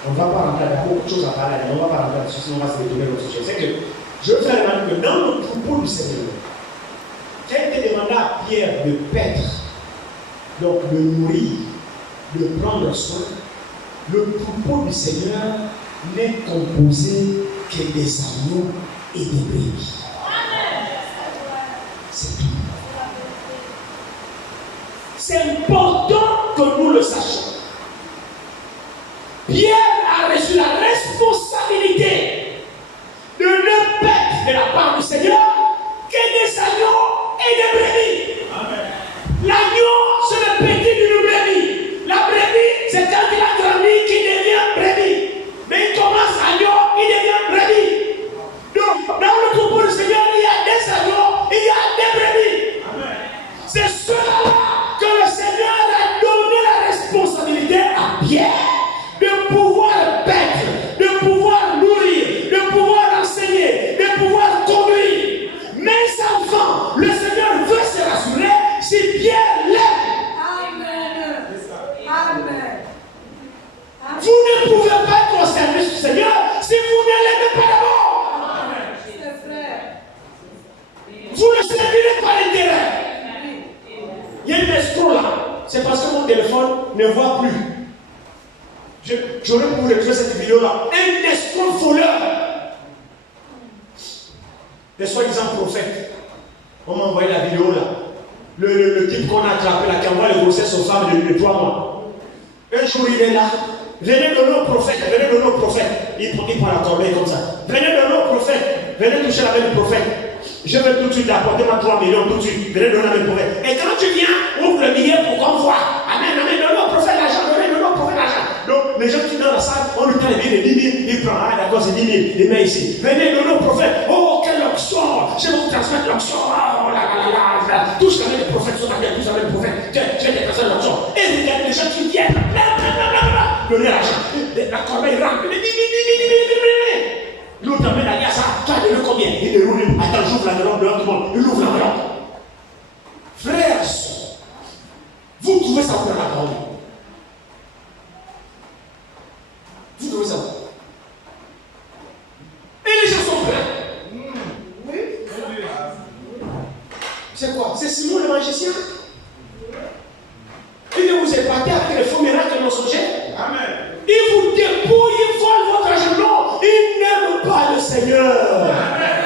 on ne va pas rentrer dans beaucoup de choses à parler, on ne va pas rentrer là-dessus, sinon on va se détourner notre sujet. C'est que je veux faire remarquer que dans le troupeau du Seigneur, qui a été demandé à Pierre de paître, donc de nourrir, de prendre soin, le troupeau du Seigneur n'est composé que des agneaux et des brebis. C'est tout. C'est important que nous le sachions. Pierre a reçu la responsabilité de ne paître de la part du Seigneur que des agneaux et des brebis. L'agneau, c'est le petit d'une brebis. La brebis, c'est quand il a grandi qu'il devient brebis. Mais il commence agneau, il devient brebis. Donc, dans le troupeau du Seigneur, il y a des agneaux, il y a des brebis. C'est cela que le Seigneur a donné la responsabilité à Pierre de pouvoir paître, de pouvoir nourrir, de pouvoir enseigner, de pouvoir conduire. Mes enfants, le Seigneur veut se rassurer si Pierre l'aime. Amen. Amen. Vous ne pouvez pas être au service du Seigneur si vous ne l'aimez pas d'abord. Vous ne servirez pas l'intérêt. Il y a une escroc là. C'est parce que mon téléphone ne voit plus. J'aurais pu vous retrouver cette vidéo là. Un escroc voleur. Des soi-disant prophètes. On m'a envoyé la vidéo là. Le type qu'on a attrapé là, qui envoie les grossesses aux femmes de 3 mois. Un jour il est là. Venez donner au prophète, venez donner au prophète. Il prend la corbeille comme ça. Venez donner au prophète. Venez toucher la main du prophète. Je veux tout de suite apporter ma 3 millions tout de suite. Venez donner la main du prophète. Et quand tu viens, ouvre le billet pour qu'on voit. Amen, amen, donne au prophète l'argent, donne au prophète l'argent. Donc, les gens qui sont dans la salle, on lui tend les billets de 10 000, il prend, ah d'accord, c'est 10 000, il met ici. Venez donner au prophète. Oh, quelle onction! Je vais vous transmettre l'onction. Oh là là là là. Tout ce qu'avait les prophètes sont avec, tous avec les prophètes. Je vais te transmettre l'onction. Et regardez les gens qui viennent. Donnez l'argent. La corbeille rentre. L'autre amène à ça. Tu as donné combien? Il déroule. Attends, j'ouvre l'enveloppe devant tout le monde. Il ouvre l'enveloppe. Frères, vous trouvez ça où dans la parole? Vous trouvez ça où? Et les gens sont pleins. Oui. C'est quoi? C'est Simon le magicien. Il veut vous épater avec les faux miracles mensongers. Amen. Il vous dépouille, il vole votre argent. Non, il n'aime pas le Seigneur. Amen.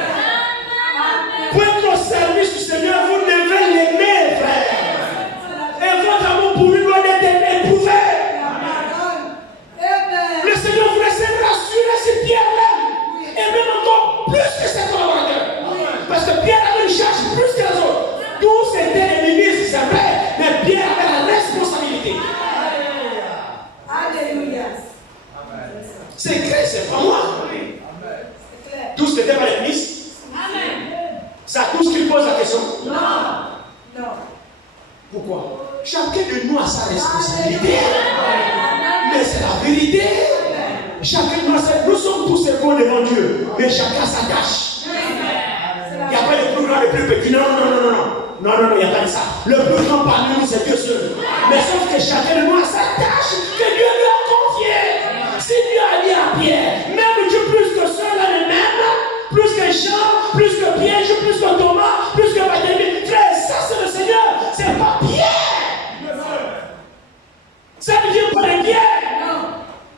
Pour être au service du Seigneur, vous devez l'aimer, frère. Et votre amour pour lui doit être éprouvé. Le Seigneur vous laisse rassurer si Pierre l'aime. Et même encore plus que ses collaborateurs. Parce que Pierre avait une charge plus que les autres. Tous étaient les ministres, c'est vrai, mais Pierre avait la responsabilité. Alléluia. C'est clair, c'est pas moi. Tous n'étaient pas les ministres. C'est à tous qui posent la question. Non. Pourquoi? Chacun de nous a sa responsabilité. Mais c'est la vérité. Chacun de nous sommes tous égaux devant Dieu. Mais chacun sa tâche. Il n'y a pas de plus grand et plus petit. Non, il n'y a pas de ça. Le plus grand parmi nous, c'est Dieu seul. Mais sauf que chacun de nous a sa tâche que Dieu lui a confiée. Si Dieu a dit à Pierre, même Dieu plus que ceux-là les mêmes, plus que Jean, plus que Pierre, plus que Thomas, plus que Barthélemy, frère, ça c'est le Seigneur, c'est pas Pierre. Ça ne vient pas de Pierre.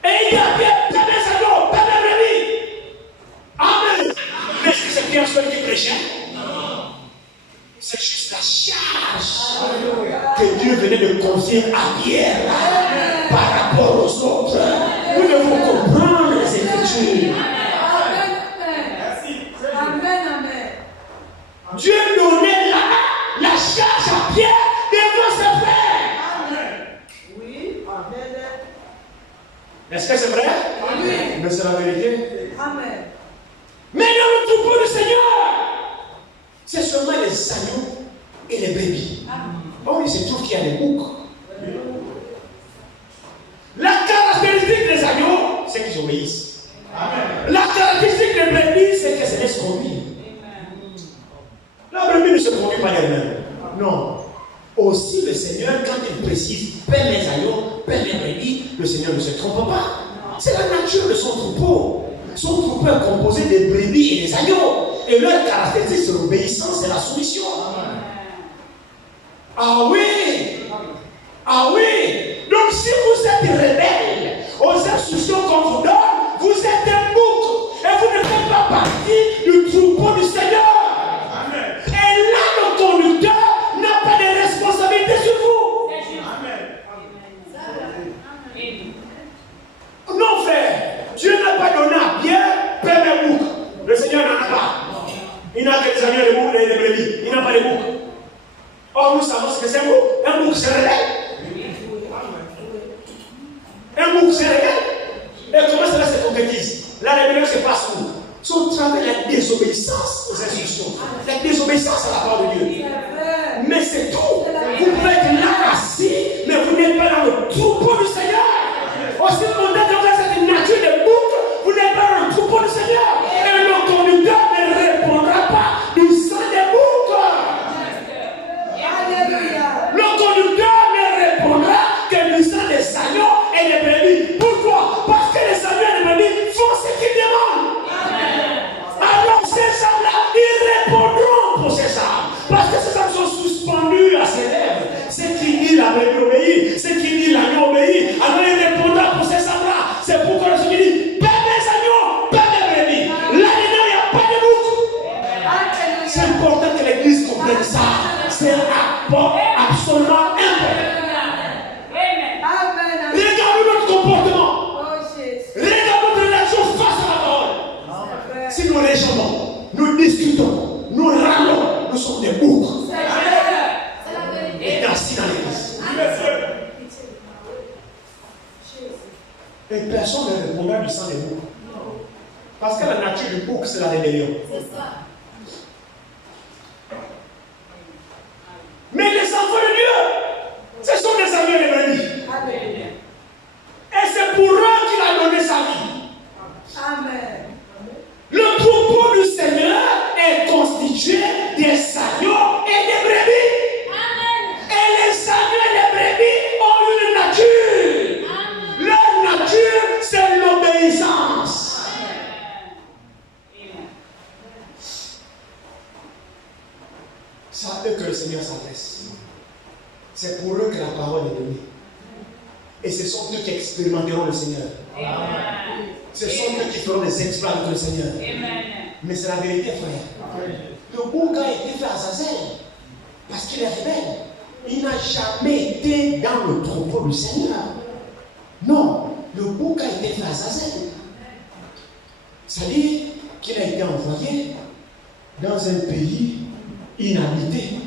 Et il dit à Pierre, t'as des agneaux, t'as des brebis. Amen. Mais est-ce que c'est Pierre seul qui prêchait? C'est juste la charge que Dieu venait de confier à Pierre par rapport aux autres. Nous devons comprendre les Écritures. Amen. Dieu donnait la charge à Pierre devant ses frères. Oui. Amen. Est-ce que c'est vrai? Oui. Mais c'est la vérité. Amen. Mais dans le troupeau du Seigneur, c'est seulement les agneaux et les brebis. Oh, il se trouve qu'il y a des boucs. La caractéristique des agneaux, c'est qu'ils obéissent. Amen. La caractéristique des brebis, c'est qu'elles se laissent conduire. La brebis ne se conduit pas d'elle-même. Non. Aussi le Seigneur, quand il précise paix mes agneaux, paix mes brebis, le Seigneur ne se trompe pas. C'est la nature de son troupeau. Son troupeau est composé des brebis et des agneaux. Et leur caractéristique, c'est l'obéissance et la soumission. Ah oui! Ah oui! Donc si vous êtes rebelle aux instructions qu'on vous donne, vous êtes un bouc et vous ne faites pas partie du troupeau du Seigneur. Amen. Et là, le conducteur n'a pas de responsabilité sur vous. Amen. Non, frère, Dieu n'a pas donné à Pierre paix mes boucs. Le Seigneur n'en a pas. Il n'a que des agneaux et des brebis. Il n'a pas de boucs. Or, nous savons ce que c'est un bouc. Un bouc se réveille. Un bouc se réveille. Et comment cela se concrétise? La rébellion se passe où? C'est au travers de la désobéissance aux instructions. La désobéissance à la parole de Dieu. Mais c'est tout. Vous pouvez être là assis, mais vous n'êtes pas dans le troupeau du Seigneur. Aussi longtemps que vous avez cette nature de bouc, vous n'êtes pas dans le troupeau du Seigneur. Et le conducteur ne répondra pas du sang des boucs. Le conducteur ne répondra que du sang des agneaux et des brebis. Pourquoi? Parce que les agneaux et les brebis font ce qu'ils demandent. Alors ces âmes-là, ils répondront pour ces âmes. Parce que ces âmes sont suspendues à ses lèvres. Ce qui dit la brebis obéit, ce qui dit l'agneau obéit. Alors il répondra pour ces âmes-là. C'est pourquoi le Seigneur dit, pas mes agneaux, pas mes brebis. Là-dedans, il n'y a pas de bouc. C'est important que l'Église comprenne ça. C'est absolument important. Regardez notre comportement. Regardez notre relation face à la parole. Si nous régionons, nous discutons, nous râlons, nous sommes des boucs. Et assis dans l'église. Et personne ne répondra du sang des boucs. Parce que la nature du bouc, c'est la rébellion. Mais les enfants de Dieu, ce sont des agneaux et des brebis. Et c'est pour eux qu'il a donné sa vie. Amen. Le troupeau du Seigneur est constitué des agneaux et des brebis. Amen. Et les agneaux et les brebis ont une nature. Amen. Leur nature, c'est l'obéissance. Amen. C'est à eux que le Seigneur s'adresse. C'est pour eux que la parole est donnée. Et ce sont eux qui expérimenteront le Seigneur. Amen. Ce sont eux qui feront des exploits avec le Seigneur. Amen. Mais c'est la vérité, frère. Le bouc a été fait à Azazel parce qu'il est rebelle. Il n'a jamais été dans le troupeau du Seigneur. Non, le bouc a été fait à Azazel. C'est-à-dire qu'il a été envoyé dans un pays inhabité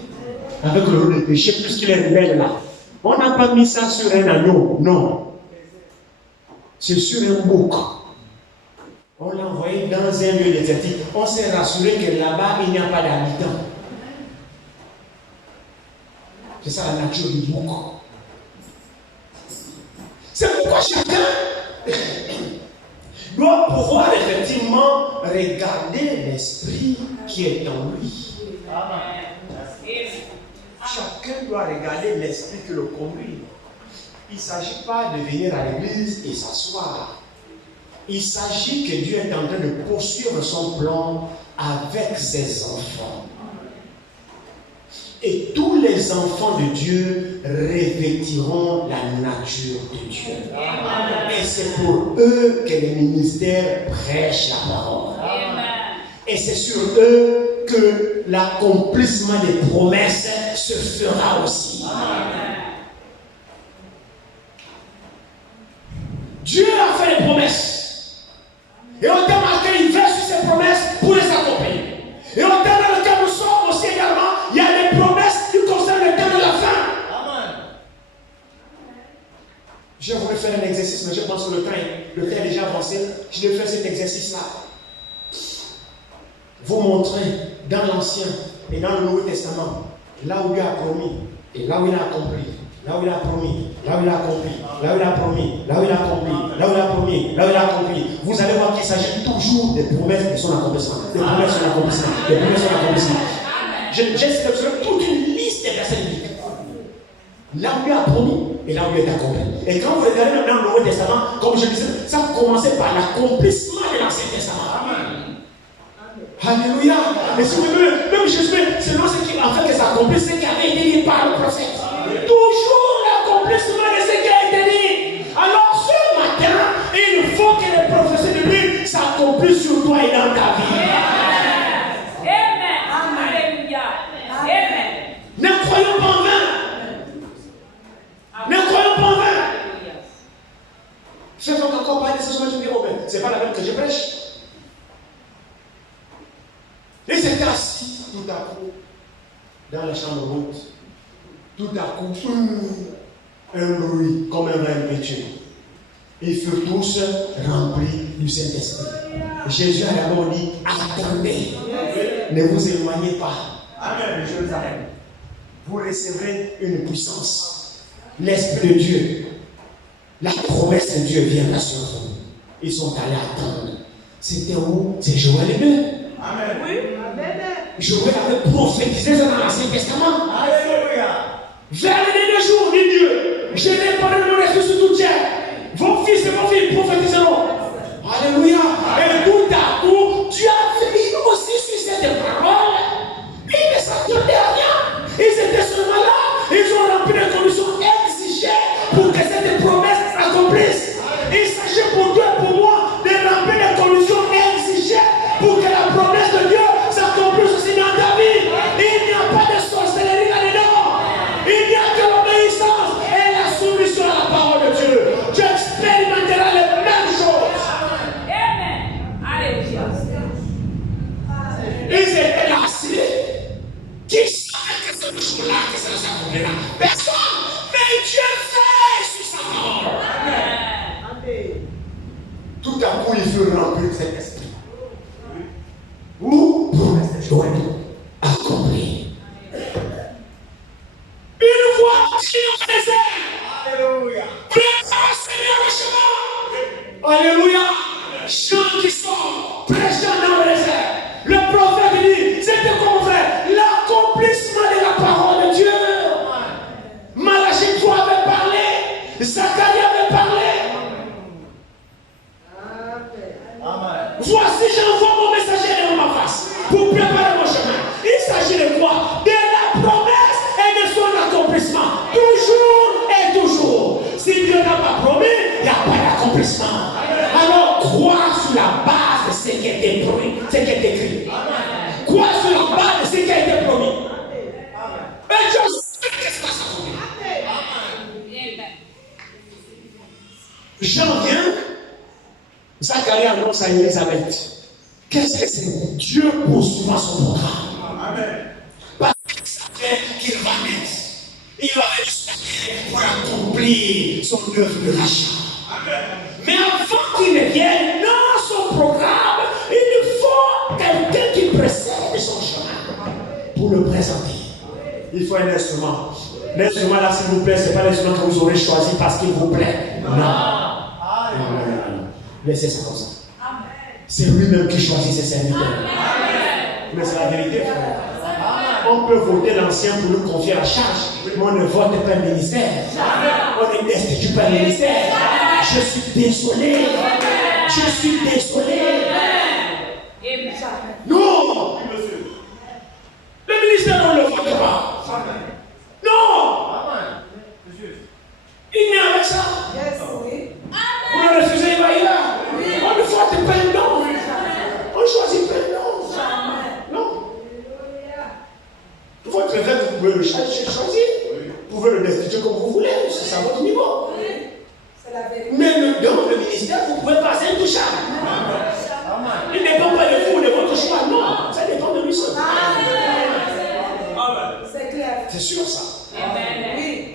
avec le rôle de péché, puisqu'il est rebelle là. On n'a pas mis ça sur un agneau, non. C'est sur un bouc. On l'a envoyé dans un lieu désertique. On s'est rassuré que là-bas, il n'y a pas d'habitants. C'est ça la nature du bouc. C'est pourquoi chacun doit pouvoir effectivement regarder l'esprit qui est en lui. Chacun doit regarder l'esprit qui le conduit. Il ne s'agit pas de venir à l'église et s'asseoir. Il s'agit que Dieu est en train de poursuivre son plan avec ses enfants. Et tous les enfants de Dieu revêtiront la nature de Dieu. Et c'est pour eux que les ministères prêchent la parole. Et c'est sur eux que l'accomplissement des promesses se fera aussi. Dieu a fait des promesses. Et au temps dans lequel il veut sur ces promesses pour les accomplir. Et au temps dans lequel nous sommes aussi également, il y a des promesses qui concernent le temps de la fin. Amen. Je voudrais faire un exercice, mais je pense que le temps est déjà avancé. Je vais faire cet exercice-là. Vous montrer dans l'Ancien et dans le Nouveau Testament, là où Dieu a promis et là où il a accompli. Là où il a promis, là où il a accompli, là où il a promis, là où il a accompli, là où il a promis, là où il a accompli. Vous allez voir qu'il s'agit toujours des promesses de son accomplissement. Des promesses de son accomplissement. Des promesses de son accomplissement. J'ai sélectionné toute une liste des versets bibliques. Là où Dieu a promis et là où Dieu est accompli. Et quand vous regardez maintenant le Nouveau Testament, comme je disais, ça a commencé par l'accomplissement de l'Ancien Testament. Amen. Alléluia. Et si vous voulez, même Jésus, c'est non ce qui a fait que ça accomplisse ce qui avait été dit par le prophète. Toujours l'accomplissement de ce qui a été dit. Alors ce matin, il faut que les prophéties de lui s'accomplissent sur toi et dans ta vie. Amen. Alléluia. Amen. Ne croyons pas en vain. Ne croyons pas en vain. Je vais encore parler de ce soir, je dis, oh ben, c'est pas la même que je prêche. Et c'était assis tout à coup dans la chambre haute. Tout à coup, un bruit comme un vin impétueux. Ils furent tous remplis du Saint-Esprit. Jésus a d'abord dit, attendez, ne vous éloignez pas. Amen. Vous recevrez une puissance. L'Esprit de Dieu, la promesse de Dieu viendra sur vous. Ils sont allés attendre. C'était où? C'est Joël 2. Amen. Oui. Joël avait prophétisé ça dans l'Ancien Testament. Alléluia. Vers les derniers jours, dit Dieu, je répandrai mon esprit sur toute terre. Vos fils et vos filles prophétiseront. Alléluia. Et tout à coup, Dieu a mis aussi sur cette parole. Ils ne s'attendaient à rien. Ils étaient seulement là. Ils ont rempli les conditions exigées pour que cette promesse s'accomplisse. Il s'agit pour toi et pour moi de remplir les conditions exigées pour que la promesse de Dieu s'accomplisse aussi dans ta vie. Il n'y a pas de sorcellerie là-dedans. Il n'y a que l'obéissance et la soumission à la parole de Dieu. Tu expérimenteras les mêmes choses. Amen. Alléluia. Ils étaient lassés. Qui savait que ce jour-là, que ça s'accomplira? Personne. Mais Dieu fait sur sa parole. Amen. Tout à coup, il fut rempli de cet esprit. Où promesse de Joël accomplie. Une fois qui nous faisait. Alléluia. Prépare Seigneur le chemin. Alléluia. Chant qui sort, prêchant dans le désert. Le prophète dit, c'était comme frère, l'accomplissement de la parole de Dieu. Malachie 3 avait parlé, Zacharie avait parlé. Amen. Voici, j'envoie mon messager devant ma face pour préparer mon chemin. Il s'agit de quoi? De la promesse et de son accomplissement. Toujours et toujours. Si Dieu n'a pas promis, il n'y a pas d'accomplissement. Alors, crois sur la base de ce qui a été promis, ce qui est écrit. Crois sur la base de ce qui a été promis. Et Dieu sait ce qui va s'accomplir. Jean vient. Zacharie annonce à Élisabeth. Qu'est-ce que c'est? Dieu poursuivra son programme. Amen. Parce qu'il savait qu'il va naître. Il va venir pour accomplir son œuvre de rachat. Mais avant qu'il ne vienne dans son programme, il faut quelqu'un qui précède son chemin pour le présenter. Il faut un instrument. L'instrument là, s'il vous plaît, ce n'est pas l'instrument que vous aurez choisi parce qu'il vous plaît. Non. Laissez ça comme ça. C'est lui-même qui choisit ses serviteurs. Mais c'est la vérité, frère. On peut voter l'ancien pour nous confier la charge, mais on ne vote pas le ministère. On ne destitue pas le ministère. Je suis désolé. Je suis désolé. Non. Le ministère, on ne le vote pas. Non. Il est avec ça. On a refusé, il va y là. On ne vote pas un nom. On choisit pas un nom. Non. Votre rêve, vous pouvez le choisir. Vous pouvez le destituer comme vous voulez. C'est à votre niveau. Mais dans le ministère, vous pouvez passer intouchable. Il ne dépend pas de vous, de votre choix. Non, ça dépend de lui seul. C'est sûr ça.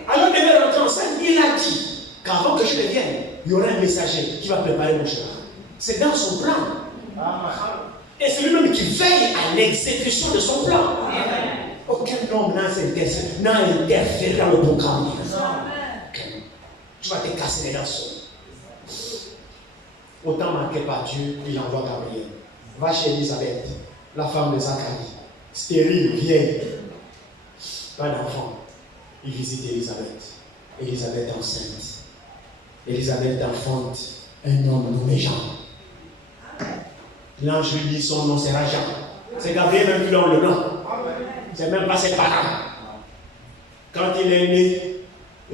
Alors, il devait rentrer en scène. Il a dit qu'avant que je ne vienne, il y aura un messager qui va préparer mon chemin. C'est dans son plan. Et c'est lui-même qui veille à l'exécution de son plan. Aucun homme n'a interféré dans le programme. Tu vas te casser les dents seul. Autant marqué par Dieu, il envoie Gabriel. Va chez Elisabeth, la femme de Zacharie. stérile, vieille, pas d'enfant. Il visite Élisabeth. Élisabeth enceinte. Élisabeth enfante un homme nommé Jean. L'ange lui dit son nom sera Jean. C'est Gabriel même qui donne le nom. C'est même pas ses parents. Quand il est né,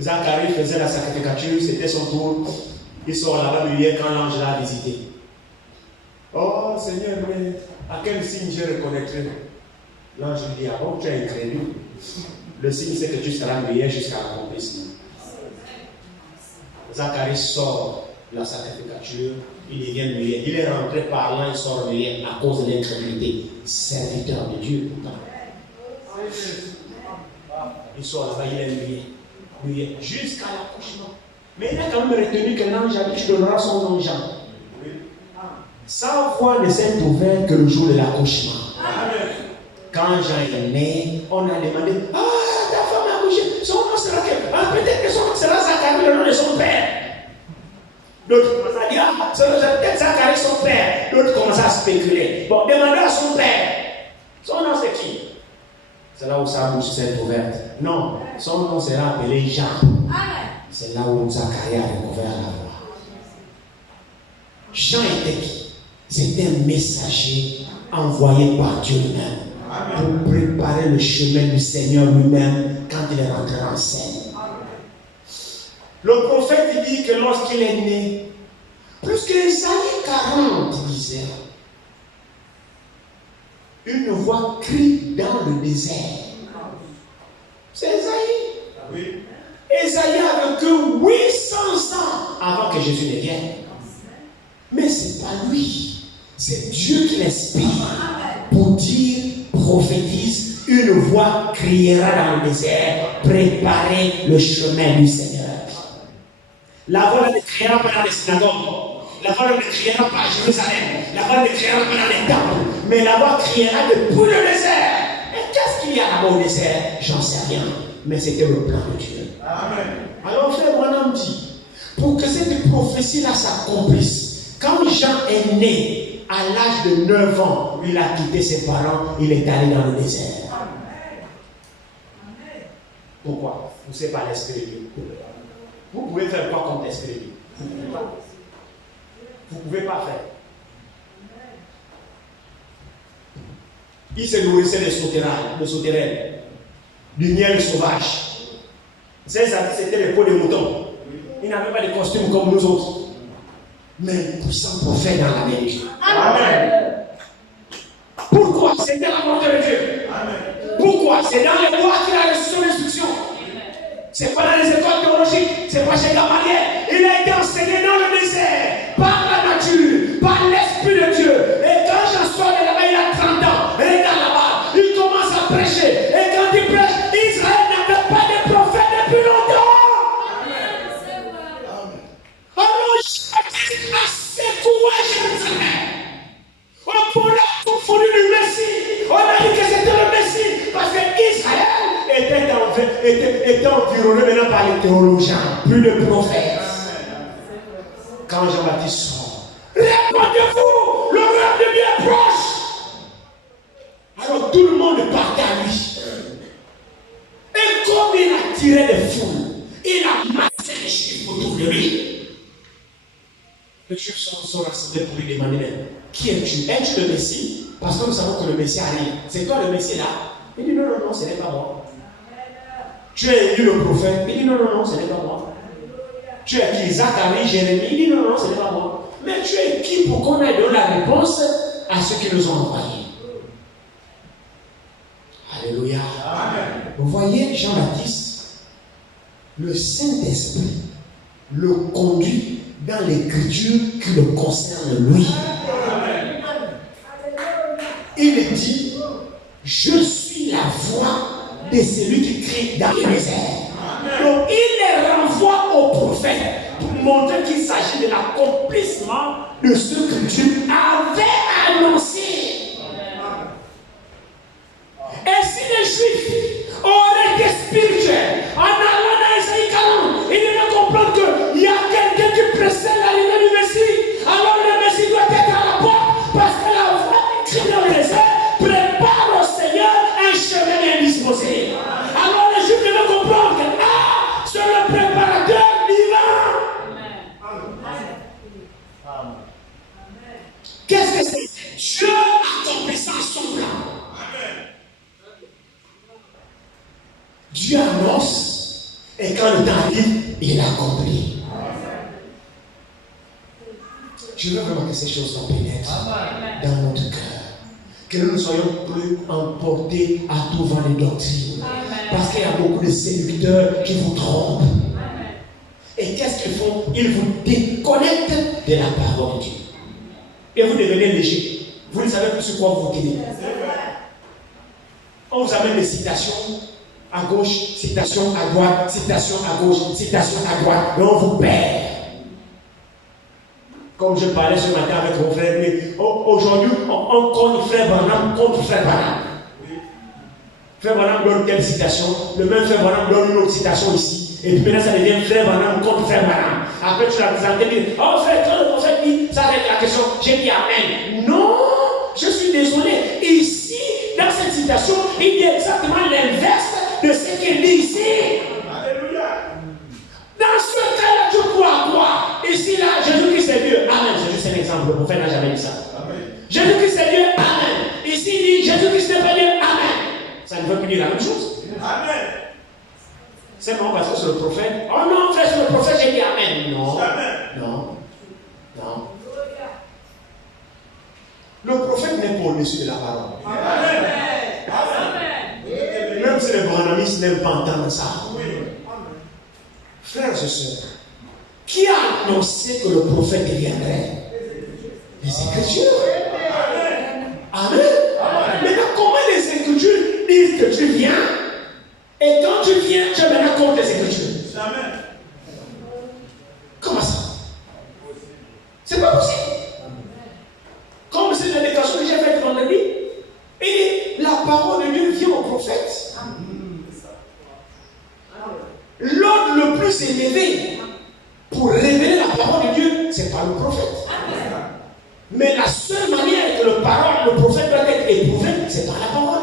Zacharie faisait la sacrificature, c'était son tour. Il sort là-bas hier quand l'ange l'a visité. Oh Seigneur, mais à quel signe je reconnaîtrai? L'ange lui dit, ah bon, tu as incrédule. Le signe c'est que tu seras meilleur jusqu'à l'accomplissement. Zacharie sort de la sacrificature, il devient meilleur. Il est rentré par là, il sort meilleur à cause de l'incrédulité. Serviteur de Dieu pourtant. Il sort là-bas, il est meilleur jusqu'à l'accouchement. Mais il a quand même retenu que l'ange a dit, tu donneras son nom Jean. Sans voir ne s'est ouvert que le jour de l'accouchement. Quand Jean est né, on a demandé, ah, ta femme a accouché, son nom sera quel? Ah, peut-être que son nom sera Zacharie, le nom de son père. D'autres commencent à dire, ah, c'est peut-être Zacharie son père. D'autres commencent à spéculer. Bon, demandez à son père. Son nom c'est qui? C'est là où sa bouche s'est ouverte. Non, son nom sera appelé Jean. C'est là où Zacharie a découvert la voix. Jean était qui? C'était un messager envoyé par Dieu lui-même pour préparer le chemin du Seigneur lui-même quand il est rentré en scène. Le prophète dit que lorsqu'il est né, plus que Isaïe 40 disait, une voix crie dans le désert. C'est Isaïe. Oui. Isaïe avait que 800 ans avant que Jésus ne vienne. Mais ce n'est pas lui. C'est Dieu qui l'inspire pour dire, prophétise, une voix criera dans le désert, préparez le chemin du Seigneur. La voix ne criera pas dans les synagogues, la voix ne criera pas à Jérusalem, la voix ne criera pas dans les temples, mais la voix criera depuis le désert. Et qu'est-ce qu'il y a là-bas au désert? J'en sais rien, mais c'était le plan de Dieu. Amen. Alors frère Branham dit, pour que cette prophétie-là s'accomplisse, quand Jean est né, à l'âge de 9 ans, il a quitté ses parents, il est allé dans le désert. Pourquoi? Vous savez pas l'esprit de Dieu. Vous pouvez faire quoi contre l'esprit de Dieu? Vous ne pouvez pas. Vous ne pouvez pas faire. Il se nourrissait des sauterelles, du miel sauvage. Ses amis, c'était les peaux de mouton. Il n'avait pas de costume comme nous autres. Mais un puissant prophète dans la vie. Amen. Pourquoi? C'était la volonté de Dieu. Amen. Pourquoi? C'est dans les voies qu'il a reçu son instruction. C'est pas dans les écoles théologiques, c'est pas chez Gamaliel. Il a été enseigné dans le désert, par la nature, par l'Esprit de Dieu. Et quand j'en sors de là-bas, il a 30 ans. Et regarde là-bas, il commence à prêcher. Et quand il prêche, Israël n'avait pas de prophète depuis longtemps. On l'a confondu du Messie. On a dit que c'était le Messie parce que Israël était environné maintenant par les théologiens, plus de prophètes. Quand Jean-Baptiste sort, répondez-vous, le royaume de Dieu est proche. Alors tout le monde partait à lui. Et comme il a tiré des foules, il a massé les juifs autour de lui. Les juifs sont rassemblés pour lui demander, qui es-tu? Es-tu le Messie? Parce que nous savons que le Messie arrive. C'est toi le Messie là? Il dit non, ce n'est pas moi. Tu es élu le prophète? Il dit non, ce n'est pas moi. Tu es qui? Zacharie, Jérémie? Il dit non, ce n'est pas moi. Mais tu es qui pour qu'on ait donné la réponse à ceux qui nous ont envoyés? Alléluia. Amen. Vous voyez Jean-Baptiste, le Saint-Esprit le conduit dans l'écriture qui le concerne lui. Amen. Il dit, je suis la voix de celui qui crie dans le désert. Donc il les renvoie au prophète pour montrer qu'il s'agit de l'accomplissement de ce que Dieu avait annoncé. Et si les Juifs auraient été spirituels, en allant dans Isaïe 40, ils devaient comprendre qu'il y a quelqu'un qui précède l'arrivée du Messie. Alors le Messie doit être à la porte parce que la voix qui crie dans le désert prépare au Seigneur Dieu annonce et quand le temps arrive, il accomplit. Je veux vraiment que ces choses nous pénètrent dans notre cœur. Que nous ne soyons plus emportés à tout vent de doctrine. Parce qu'il y a beaucoup de séducteurs qui vous trompent. Et qu'est-ce qu'ils font? Ils vous déconnectent de la parole de Dieu. Et vous devenez léger. Vous ne savez plus sur quoi vous tenez. On vous amène des citations à gauche, citations à droite, citations à gauche, citations à droite. Et on vous perd. Comme je parlais ce matin avec mon frère, mais aujourd'hui, on compte frère Branham contre frère Branham. Frère Branham donne telle citation, le même frère Branham donne une autre citation ici. Et puis maintenant, ça devient frère Branham contre frère Branham. Après, tu l'as présenté, tu dis, oh frère, quand le prophète dit, ça règle la question, j'ai dit Amen. Non, je suis désolé. Ici, dans cette citation, il dit exactement l'inverse de ce qu'il dit ici. Alléluia. Dans ce cas-là, tu crois à quoi? Ici, là, Jésus-Christ est Dieu. Amen. C'est juste un exemple. Le prophète n'a jamais dit ça. Jésus-Christ est Dieu. Amen. Ici, il dit Jésus-Christ n'est pas Dieu. Amen. Ça ne veut plus dire la même chose. Amen. C'est bon parce que c'est le prophète. Oh non, frère, c'est le prophète, j'ai dit Amen. Non. Non. Non. Le prophète n'est pas au-dessus de la parole. Amen. Amen. Même si les branhamistes n'aiment pas entendre ça. Frères et sœurs, qui a annoncé que le prophète viendrait? Les Écritures. Amen. Maintenant, comment les Écritures disent que tu viens? Et quand tu viens, tu es maintenant contre les Écritures. Amen. Comment ça? C'est pas possible. Comme c'est la déclaration que j'ai faite vendredi, et la parole de Dieu vient au prophète. L'ordre le plus élevé pour révéler la parole de Dieu, c'est par le prophète. Mais la seule manière que le prophète doit être éprouvé, c'est par la parole.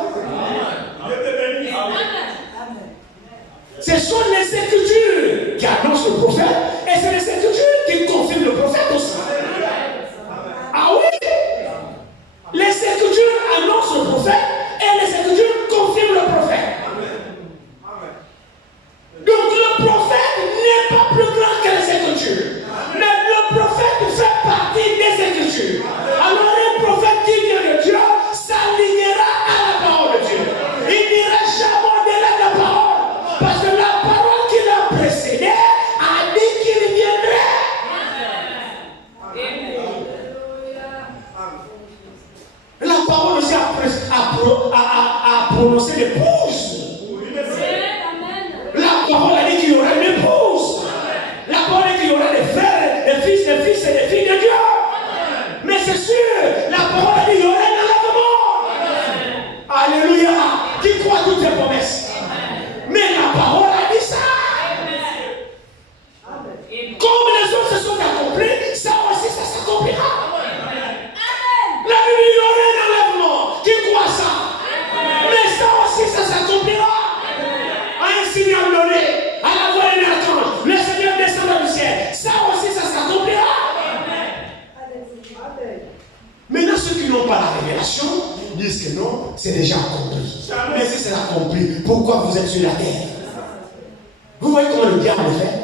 Ce sont les Écritures qui annoncent le prophète et c'est les Écritures qui confirment le prophète aussi. Ah oui? Les Écritures annoncent le prophète et les Écritures confirment le prophète. Donc le prophète n'est pas plus grand que les Écritures. Mais le prophète fait partie des Écritures. Alors un prophète qui vient de Dieu s'alignera à la parole de Dieu. Il n'ira jamais au-delà de la parole. Parce que la parole qui l'a précédé a dit qu'il viendrait. La parole aussi a prononcé l'épouse. La parole a dit qu'il y aura une épouse. La parole a dit qu'il y aura des frères, des fils et des filles de Dieu. Mais c'est sûr, la parole a dit qu'il y aura un enlèvement. Alléluia. Qui croit toutes les promesses? Mais la parole a dit ça. Comme les autres se sont accomplis, ça aussi ça s'accomplira. La Bible dit qu'il y aura un enlèvement. Qui croit ça? Mais ça aussi ça s'accomplira. À un signal donné, à la voix d'un archange, le Seigneur descendra du ciel. Ça aussi, ça s'accomplira. Maintenant, ceux qui n'ont pas la révélation disent que non, c'est déjà accompli. Mais si c'est accompli, pourquoi vous êtes sur la terre? Vous voyez comment le diable est fait?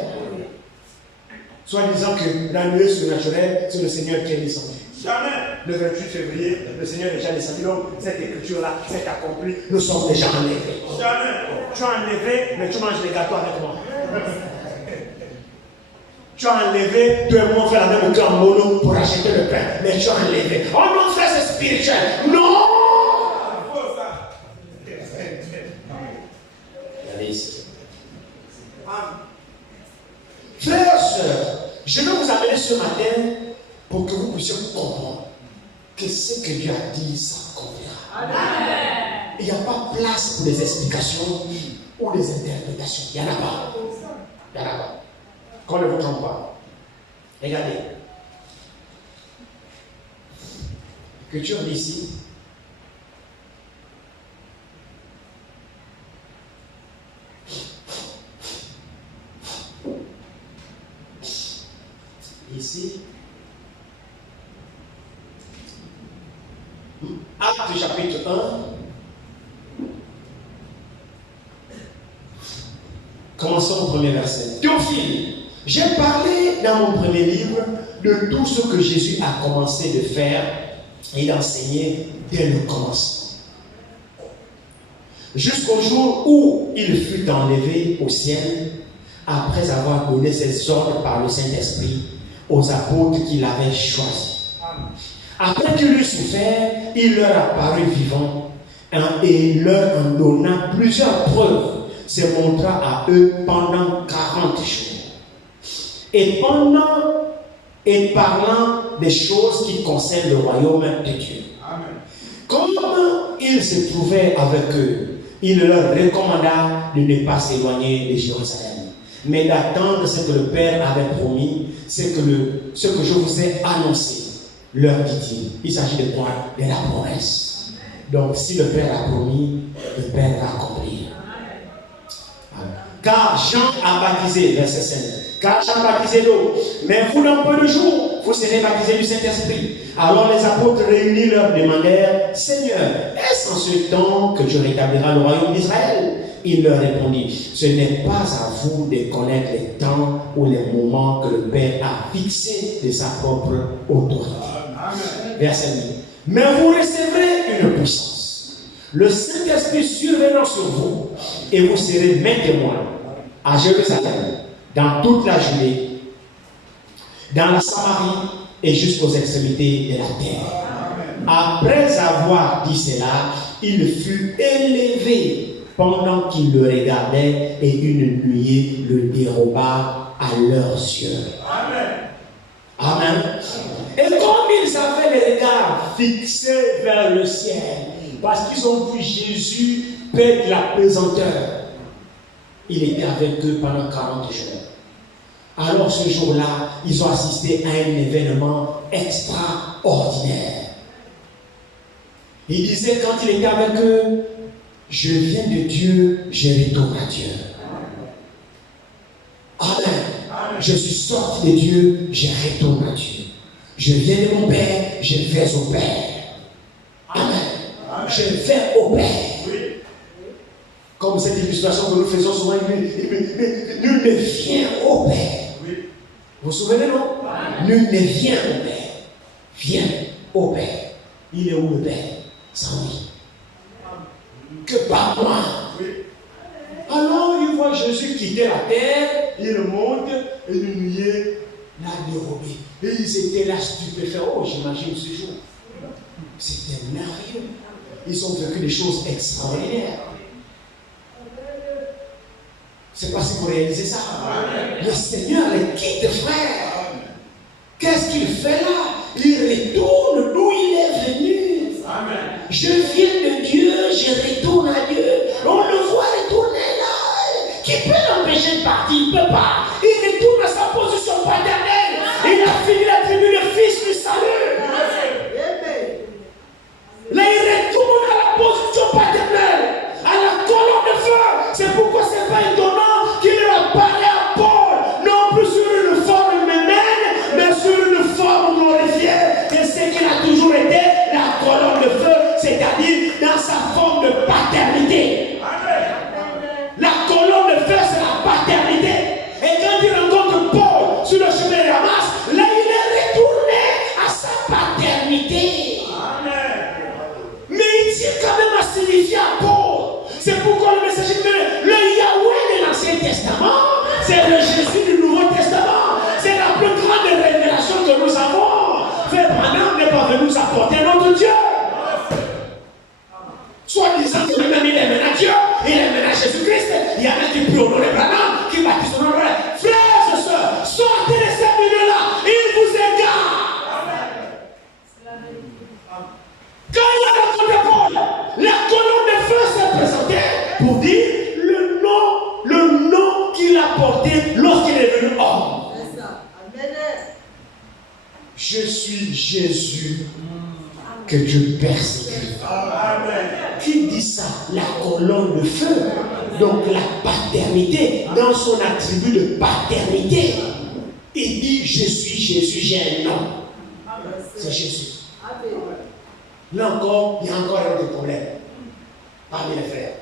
Soit disant que la nuée surnaturelle, c'est le Seigneur qui est descendu. Jamais. Le 28 février, le Seigneur est déjà descendu. Donc, cette écriture-là, c'est accompli. Nous sommes déjà enlevés. Jamais. Tu as enlevé, mais tu manges les gâteaux avec moi. Tu as enlevé, deux mois, on fait la même que en mono pour acheter le pain. Mais tu as enlevé. Oh non, frère, c'est spirituel. Non! Regardez ici. Frères, sœurs, je vais vous amener ce matin pour que vous puissiez comprendre que ce que Dieu a dit, ça accomplira. Il n'y a pas place pour les explications ou les interprétations. Il n'y en a pas. Il n'y en a pas. Qu'on ne vous trompe pas. Regardez. L'écriture dit ici. Ici. Acte chapitre 1. Commençons au premier verset. Théophile, j'ai parlé dans mon premier livre de tout ce que Jésus a commencé de faire et d'enseigner dès le commencement, jusqu'au jour où il fut enlevé au ciel, après avoir donné ses ordres par le Saint-Esprit aux apôtres qu'il avait choisis. Après qu'il eut souffert, il leur apparut vivant et leur en donna plusieurs preuves, se montra à eux pendant 40 jours. Et parlant des choses qui concernent le royaume de Dieu. Amen. Comme il se trouvait avec eux, il leur recommanda de ne pas s'éloigner de Jérusalem, mais d'attendre ce que le Père avait promis, ce que je vous ai annoncé. Leur dit-il. Il s'agit de quoi? De la promesse. Donc, si le Père a promis, le Père va accomplir. Car Jean a baptisé, verset 5. Car Jean a baptisé d'eau, mais vous, dans peu de jours, vous serez baptisés du Saint-Esprit. Alors les apôtres réunis leur demandèrent, Seigneur, est-ce en ce temps que tu rétabliras le royaume d'Israël? Il leur répondit, ce n'est pas à vous de connaître les temps ou les moments que le Père a fixés de sa propre autorité. Amen. Verset 8. Mais vous recevrez une puissance, le Saint-Esprit survenant sur vous, et vous serez mes témoins à Jérusalem, dans toute la Judée, dans la Samarie et jusqu'aux extrémités de la terre. Après avoir dit cela, il fut élevé pendant qu'il le regardait et une nuée le déroba à leurs yeux. Amen. Amen. Et comme ils avaient les regards fixés vers le ciel, parce qu'ils ont vu Jésus perdre la pesanteur, il était avec eux pendant 40 jours. Alors ce jour-là, ils ont assisté à un événement extraordinaire. Il disait quand il était avec eux, je viens de Dieu, je retourne à Dieu. Amen. Je suis sorti de Dieu, je retourne à Dieu. Je viens de mon Père, je vais au Père. Amen. Je vais au Père. Comme cette illustration que nous faisons souvent, nul ne vient au Père. Vous vous souvenez, non? Nul ne vient au Père. Viens au Père. Il est où le Père? Sans lui. Que par moi. Alors il voit Jésus quitter la terre, il monte et une nuée l'a dérobé. Et ils étaient là stupéfaits. Oh, j'imagine ce jour. C'était merveilleux. Ils ont vécu des choses extraordinaires. C'est pas si vous réalisez ça. Le Seigneur les quitte, frère. Qu'est-ce qu'il fait là? Il retourne d'où il est venu. Amen. Je viens de Dieu, je retourne à Dieu. On le voit retourner là. Qui peut l'empêcher de partir? Il ne peut pas. Il retourne à sa position paternelle. Il a fini l'attribut de fils du salut. Là, il retourne à la position paternelle, à la colonne de feu. C'est pourquoi ce n'est pas étonnant qu'il a parlé à Paul, non plus sur une forme humaine, mais sur une forme glorifiée. Et c'est qu'il a toujours été la colonne de feu, c'est-à-dire dans sa forme de paternité. La colonne de feu, c'est la paternité. Et quand il rencontre Paul sur le chemin de Damas, là, il est retourné à sa paternité. Mais il tient quand même à signifier à Paul. C'est pourquoi le messager dit le Yahweh de l'Ancien Testament, c'est le Jésus du Nouveau Testament. C'est la plus grande révélation que nous avons. Frère Branham n'est pas venu nous apporter notre Dieu. Soit disant que lui-même il est maintenant Dieu, il est maintenant Jésus-Christ. Il y en a qui prient au nom de Branham, qui baptisent au nom de Branham. Frères et sœurs, sortez de ces milieux-là, ils vous égarent. Quand il a rencontré Paul, la colonne de feu s'est présentée pour dire le nom qu'il a porté lorsqu'il est venu homme. Je suis Jésus que Dieu persécute. Qui dit ça? La colonne de feu. Donc la paternité, dans son attribut de paternité. Il dit je suis Jésus, j'ai un nom. C'est Jésus. Là encore, il y a encore un autre problème parmi les frères.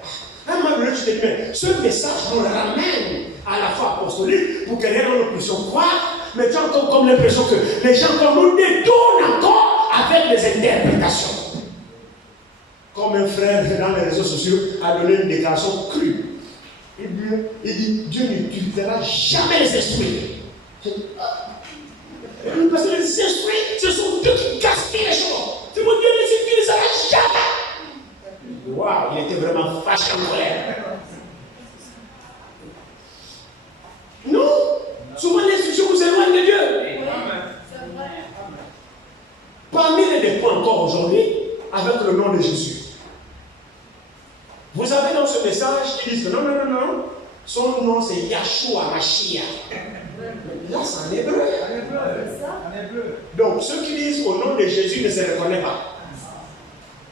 À un moment le tu te dis, mais ce message nous ramène à la foi apostolique pour que les gens nous puissions croire. Mais tu as encore comme l'impression que les gens comme nous détournent encore avec des interprétations. Comme un frère dans les réseaux sociaux a donné une déclaration crue. Il dit Dieu n'utilisera jamais les esprits. Parce que les esprits, ce sont Dieu qui gaspillent les choses. C'est mon Dieu ne les utilisera jamais. Waouh, il était vraiment fâché en colère. Non, souvent l'instruction vous éloigne de Dieu. Parmi les points encore aujourd'hui, avec le nom de Jésus. Vous avez dans ce message qui disent que non, son nom c'est Yahshua Mashiach. Là c'est en hébreu. Donc ceux qui disent au nom de Jésus ne se reconnaissent pas.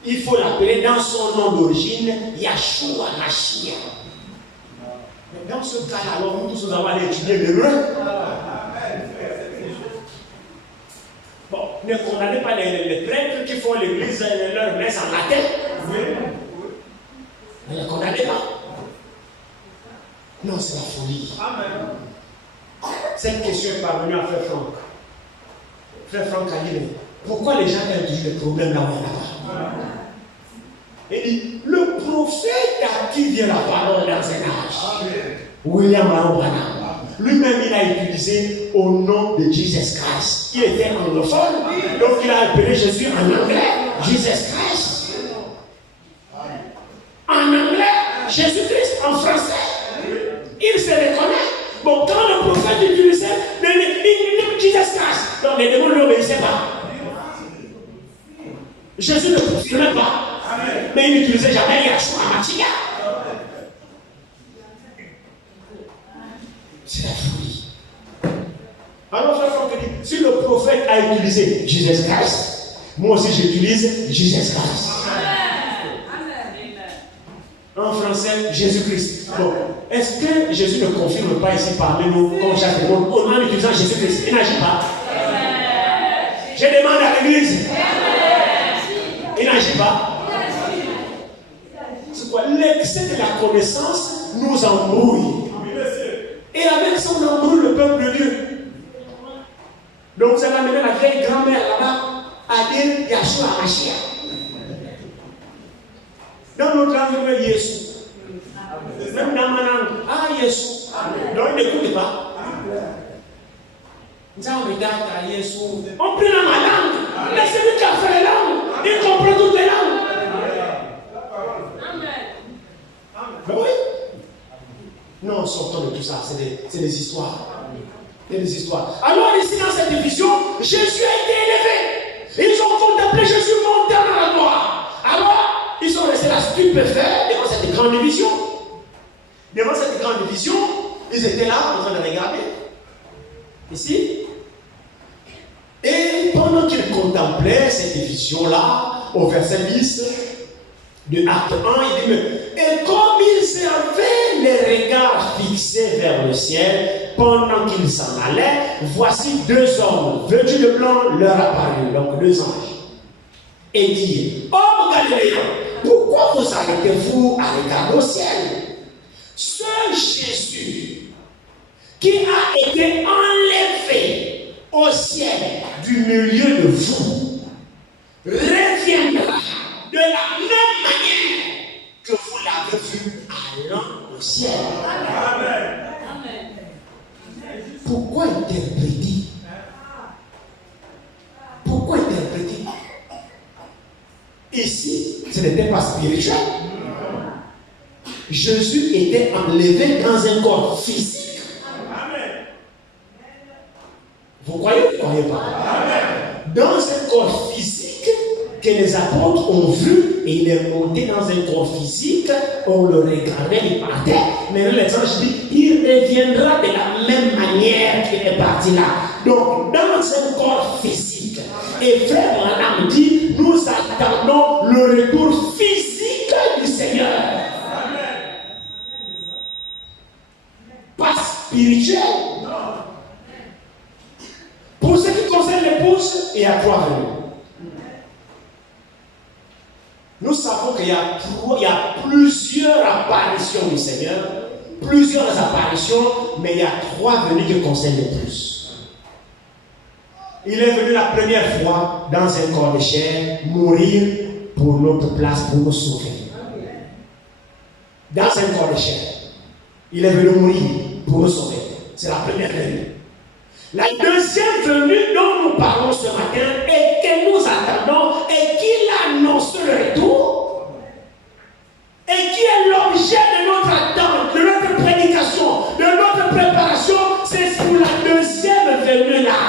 Il faut l'appeler dans son nom d'origine Yahshua Mashiach. Mais dans ce cas-là, alors nous tous nous allons aller étudier l'hébreu. Bon, ne condamnez pas les prêtres qui font l'église leur messe en latin. Ne les condamnez pas. Non, c'est la folie. Amen. Cette question est parvenue à Frère Franck. Frère Franck a dit, mais pourquoi les gens ont toujours des problèmes là où il y en a pas? Il dit, le prophète à qui vient la parole dans un âge, William Baron Branham, lui-même il a utilisé au nom de Jesus Christ. Il était anglophone, donc il a appelé Jésus en anglais, Jesus Christ. En anglais, Jésus-Christ, en français. Il se reconnaît. Bon, quand le prophète utilisait le Jesus Christ, donc les démons ne l'obéissaient pas. Jésus ne confirmait pas. Mais il n'utilisait jamais Yahshua Mashiach. C'est la folie. Alors, frère Franck dit, si le prophète a utilisé Jesus Christ, moi aussi j'utilise Jesus Christ. En français, Jésus-Christ. Bon, est-ce que Jésus ne confirme pas ici parmi nous, comme chaque monde, en utilisant Jésus-Christ? Il n'agit pas. Je demande à l'église. Il n'agit pas. C'est quoi? L'excès de la connaissance nous embrouille. Et avec ça, on embrouille le peuple de Dieu. Donc, vous allez amener la vieille grand-mère là-bas à dire Yahshua Mashiach. Dans notre langue, Jésus. Même dans ma langue, Jésus. Donc, il n'écoute pas. Nous avons regardé à Jésus. On prie dans ma langue. Mais celui qui a fait les langues, il comprend toutes les langues. Ben oui. Non, sortons de tout ça. C'est des histoires. C'est des histoires. Alors, ici, dans cette division, Jésus a été élevé. Ils ont contemplé Jésus monter dans la gloire. Alors, ils sont restés là stupéfaits devant cette grande division. Devant cette grande division, ils étaient là en train de regarder. Ici. Et pendant qu'ils contemplaient cette division-là, au verset 10 de Acte 1, il dit, et comme ils avaient les regards fixés vers le ciel, pendant qu'ils s'en allaient, voici deux hommes vêtus de blanc leur apparurent, donc deux anges, et dirent, hommes galiléens, pourquoi vous arrêtez-vous à regarder au ciel? Ce Jésus qui a été enlevé au ciel du milieu de vous reviendra de la même manière que vous l'avez vu allant au ciel. Amen. Pourquoi interpréter? Pourquoi interpréter? Ici, ce n'était pas spirituel. Jésus était enlevé dans un corps physique. Vous croyez ou vous ne croyez pas? Dans un corps physique que les apôtres ont vu, et il est monté dans un corps physique, on le regardait, il partait, mais les anges disent, il reviendra de la même manière qu'il est parti là. Donc, dans un corps physique, et frère Branham dit, nous attendons le retour physique du Seigneur. Pas spirituel. Pour ce qui concerne l'épouse, il y a trois venues. Nous savons qu'il y a plusieurs apparitions apparitions du Seigneur, plusieurs apparitions, mais il y a 3 venues qui concernent le plus. Il est venu la première fois dans un corps de chair, mourir pour notre place, pour nous sauver. Dans un corps de chair. Il est venu mourir pour nous sauver. C'est la première venue. La deuxième venue dont nous parlons ce matin et que nous attendons et qu'il annonce le retour et qui est l'objet de notre attente, de notre prédication, de notre préparation, c'est pour la deuxième venue là.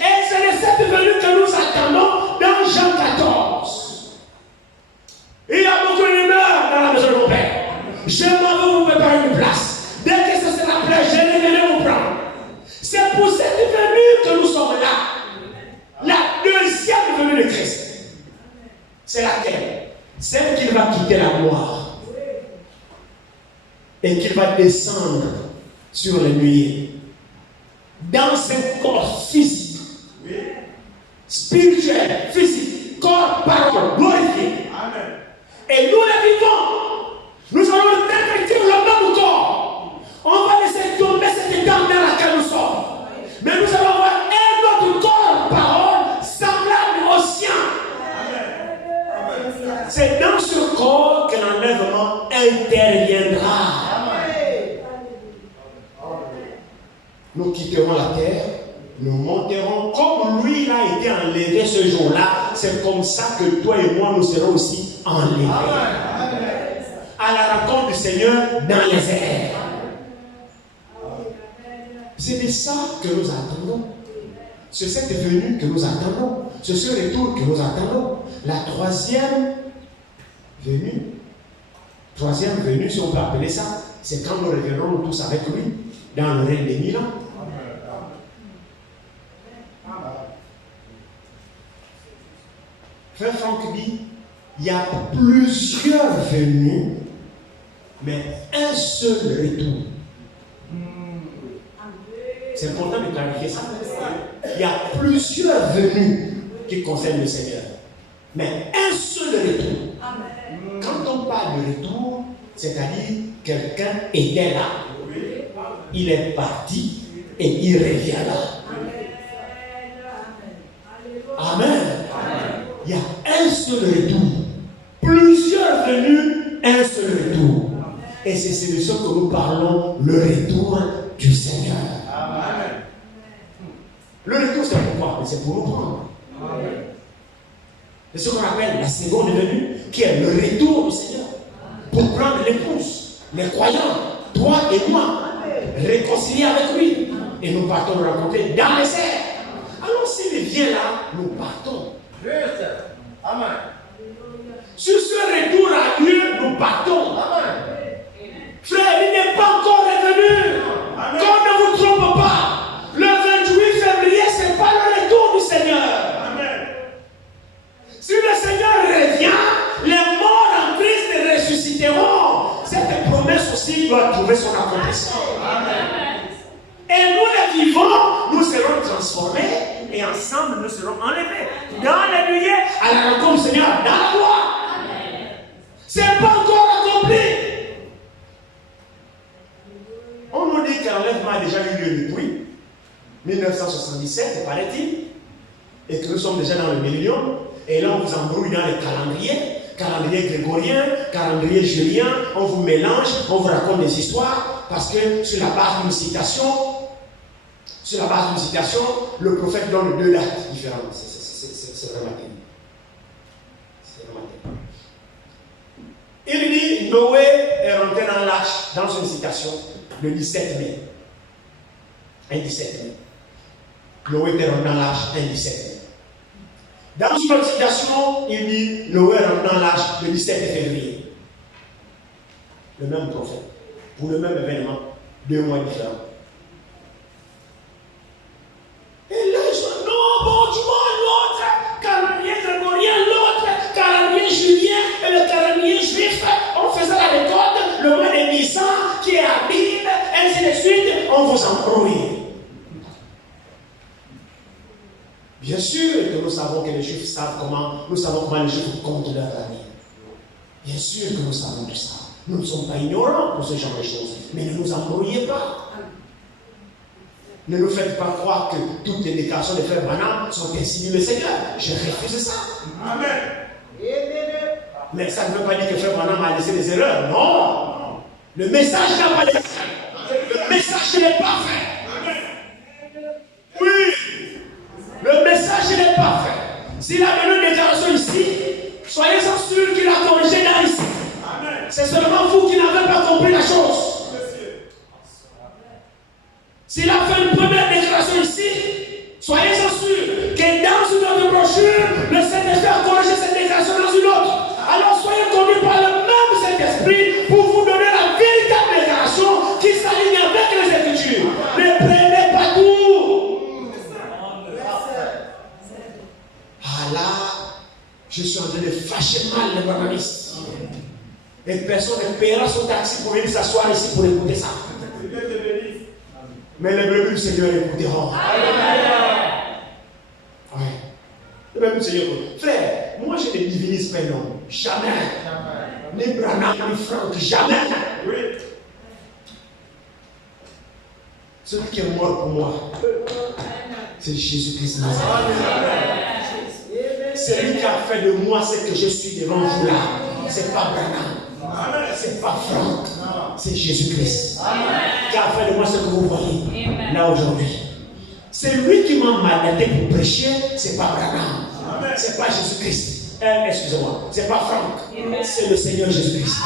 Et c'est de cette venue que nous attendons dans Jean 14. Il y a beaucoup de rumeurs dans la maison de mon Père. Je m'en vais vous préparer une place. Dès que ce sera prêt, je viendrai vous prendre. C'est pour cette venue que nous sommes là. La deuxième venue de Christ. C'est laquelle? Celle qu'il va quitter la gloire. Et qu'il va descendre sur les nuées. Dans ce corps physique. Spirituel, physique, corps, parole, glorifié. Amen. Et nous les vivons. Nous allons revêtir le même corps. On va laisser tomber cette dame dans laquelle nous sommes. Mais nous allons avoir un autre corps, parole, semblable au sien. Amen. C'est dans ce corps que l'enlèvement interviendra. Nous quitterons la terre. Nous monterons comme lui il a été enlevé ce jour-là. C'est comme ça que toi et moi nous serons aussi enlevés. Amen. À la rencontre du Seigneur dans les airs. C'est de ça que nous attendons. C'est cette venue que nous attendons. C'est ce retour que nous attendons. La troisième venue, si on peut appeler ça, c'est quand nous reviendrons tous avec lui dans le règne des 1000 ans. Frère Franck dit, il y a plusieurs venues, mais un seul retour. C'est important de clarifier ça. Il y a plusieurs venues qui concernent le Seigneur, mais un seul retour. Quand on parle de retour, c'est-à-dire quelqu'un était là, il est parti et il reviendra. Amen. Il y a un seul retour. Plusieurs venues, un seul retour. Et c'est de ce que nous parlons, le retour du Seigneur. Amen. Le retour, c'est pourquoi? Mais c'est pour nous prendre. C'est ce qu'on appelle la seconde venue, qui est le retour du Seigneur. Pour prendre l'épouse, les croyants, toi et moi, réconcilier avec lui. Et nous partons le rencontrer dans les airs. Alors s'il vient là, nous partons. Juste. Amen. Sur ce retour à Dieu, nous partons. Amen. Frère, il n'est pas encore revenu. Amen. Qu'on ne vous trompe pas. Le 28 février, ce n'est pas le retour du Seigneur. Amen. Si le Seigneur revient, les morts en Christ ressusciteront. Cette promesse aussi doit trouver son accomplissement. Amen. Et nous les vivants, nous serons transformés. Et ensemble, nous serons enlevés dans la nuée à la rencontre du Seigneur, dans la gloire. Ce n'est pas encore accompli. On nous dit que l'enlèvement a déjà eu lieu depuis 1977, paraît-il, et que nous sommes déjà dans le millénium. Et là, on vous embrouille dans les calendrier grégorien, calendrier julien, on vous mélange, on vous raconte des histoires, parce que sur la base d'une citation, le prophète donne 2 dates différentes. C'est vraiment terrible. C'est vraiment terrible. Il dit, Noé est rentré dans l'arche, dans une citation, le 17 mai. Un 17 mai. Noé est rentré dans l'arche, un 17 mai. Dans une autre citation, il dit, Noé est rentré dans l'arche, le 17 février. Le même prophète. Pour le même événement, 2 mois différents. Et là, ils sont, non, bon, tu vois, l'autre, calendrier grégorien, l'autre, calendrier julien et le calendrier juif, on faisait la récolte, le mois de Nissan, qui est à Bible, ainsi de suite, on vous embrouille. Bien sûr que nous savons que les Juifs savent comment, nous savons comment les Juifs comptent leur année. Bien sûr que nous savons tout ça. Nous ne sommes pas ignorants pour ce genre de choses. Mais ne nous embrouillez pas. Ne nous faites pas croire que toutes les déclarations de Frère Branham sont insignes le Seigneur. Je refuse ça. Amen. Mais ça ne veut pas dire que Frère Branham a laissé des erreurs. Non. Le message n'a pas laissé. Le message n'est pas fait. Oui. Le message n'est pas fait. S'il a donné une déclaration ici, soyez-en sûrs qu'il a corrigé là ici. C'est seulement vous qui n'avez pas compris la chose. S'il a fait une première déclaration ici, soyez-en sûrs que dans une autre brochure, le Saint-Esprit a corrigé cette déclaration dans une autre. Alors soyez conduits par le même Saint-Esprit pour vous donner la véritable déclaration qui s'aligne avec les Écritures. Ne prenez pas tout. Ah là, je suis en train de fâcher mal les brahmanistes. Et personne ne paiera son taxi pour venir s'asseoir ici pour écouter ça. Mais les brebis du Seigneur écouteront. Oui. Les brebis du Seigneur écouteront. Frère, moi je ne divinise pas non. Jamais. Ni Branham, ni Franck, jamais. Oui. Celui qui est mort pour moi, c'est Jésus-Christ Nazareth. C'est lui qui a fait de moi ce que je suis devant vous là. C'est pas Branham. C'est pas Franck. C'est Jésus-Christ qui a fait de moi ce que vous voyez là aujourd'hui. C'est lui qui m'a mandaté pour prêcher, c'est pas Branham. C'est pas Jésus-Christ. Excusez-moi, c'est pas Franck. C'est le Seigneur Jésus-Christ.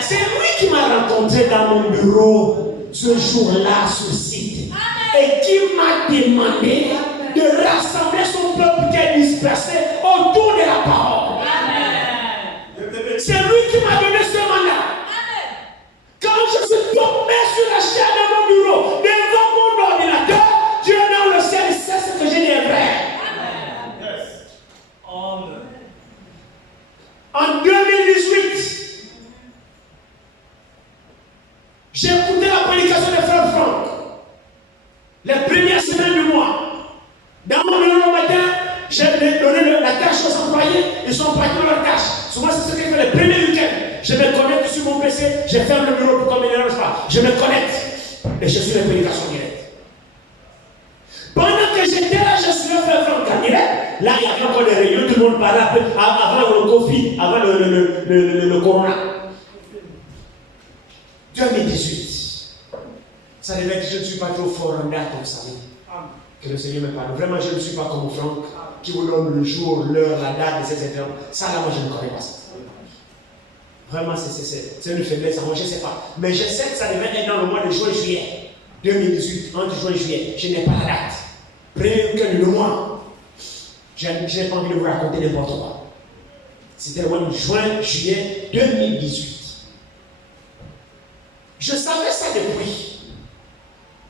C'est lui qui m'a rencontré dans mon bureau ce jour-là sur le site et qui m'a demandé de rassembler son peuple qui est dispersé autour de la parole. C'est lui qui m'a donné ce mandat. Quand je suis tombé sur la chaise de mon bureau, devant mon ordinateur, Dieu dans le ciel sait ce que j'ai dit vrai. En 2018, j'ai écouté la prédication de Frère Franck. Les premières semaines du mois. Dans mon bureau le matin, j'ai donné la tâche aux employés, ils sont partis dans leur tâche. Souvent, c'est ce que je fais les premiers week-ends. Je me connecte sur mon PC, je ferme le bureau pour qu'on ne me dérange pas. Je me connecte et je suis les prédications directes. Pendant que j'étais là, je suis là, Frère Franck en direct. Là, il y avait encore des réunions, tout le monde parlait avant le Covid, avant le Corona. 2018. Ça devait être, je ne suis pas trop fort en date comme ça. Que le Seigneur me parle. Vraiment, je ne suis pas comme Franck qui vous donne le jour, l'heure, la date de ces événements. Ça, là, moi, je ne connais pas ça. Vraiment, c'est une faiblesse. Moi, je ne sais pas. Mais je sais que ça devait être dans le mois de juin-juillet 2018, entre juin et juillet. Je n'ai pas la date. Premier week-end du mois. Je n'ai pas envie de vous raconter n'importe quoi. C'était le mois de juin-juillet 2018. Je savais ça depuis.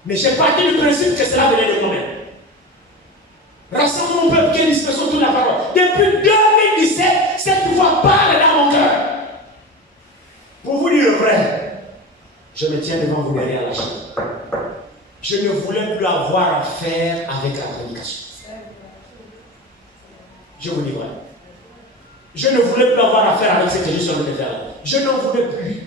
Mais j'ai parti du principe que cela venait de moi-même. Rassemblons mon peuple qui est dispersé autour de la parole. Depuis 2017, cette voix parle dans mon cœur. Pour vous dire le vrai, je me tiens devant vous derrière la chaîne. Je ne voulais plus avoir affaire avec la prédication. Je vous dis vrai. Je ne voulais plus avoir affaire avec ce que je suis en train de faire. Je n'en voulais plus.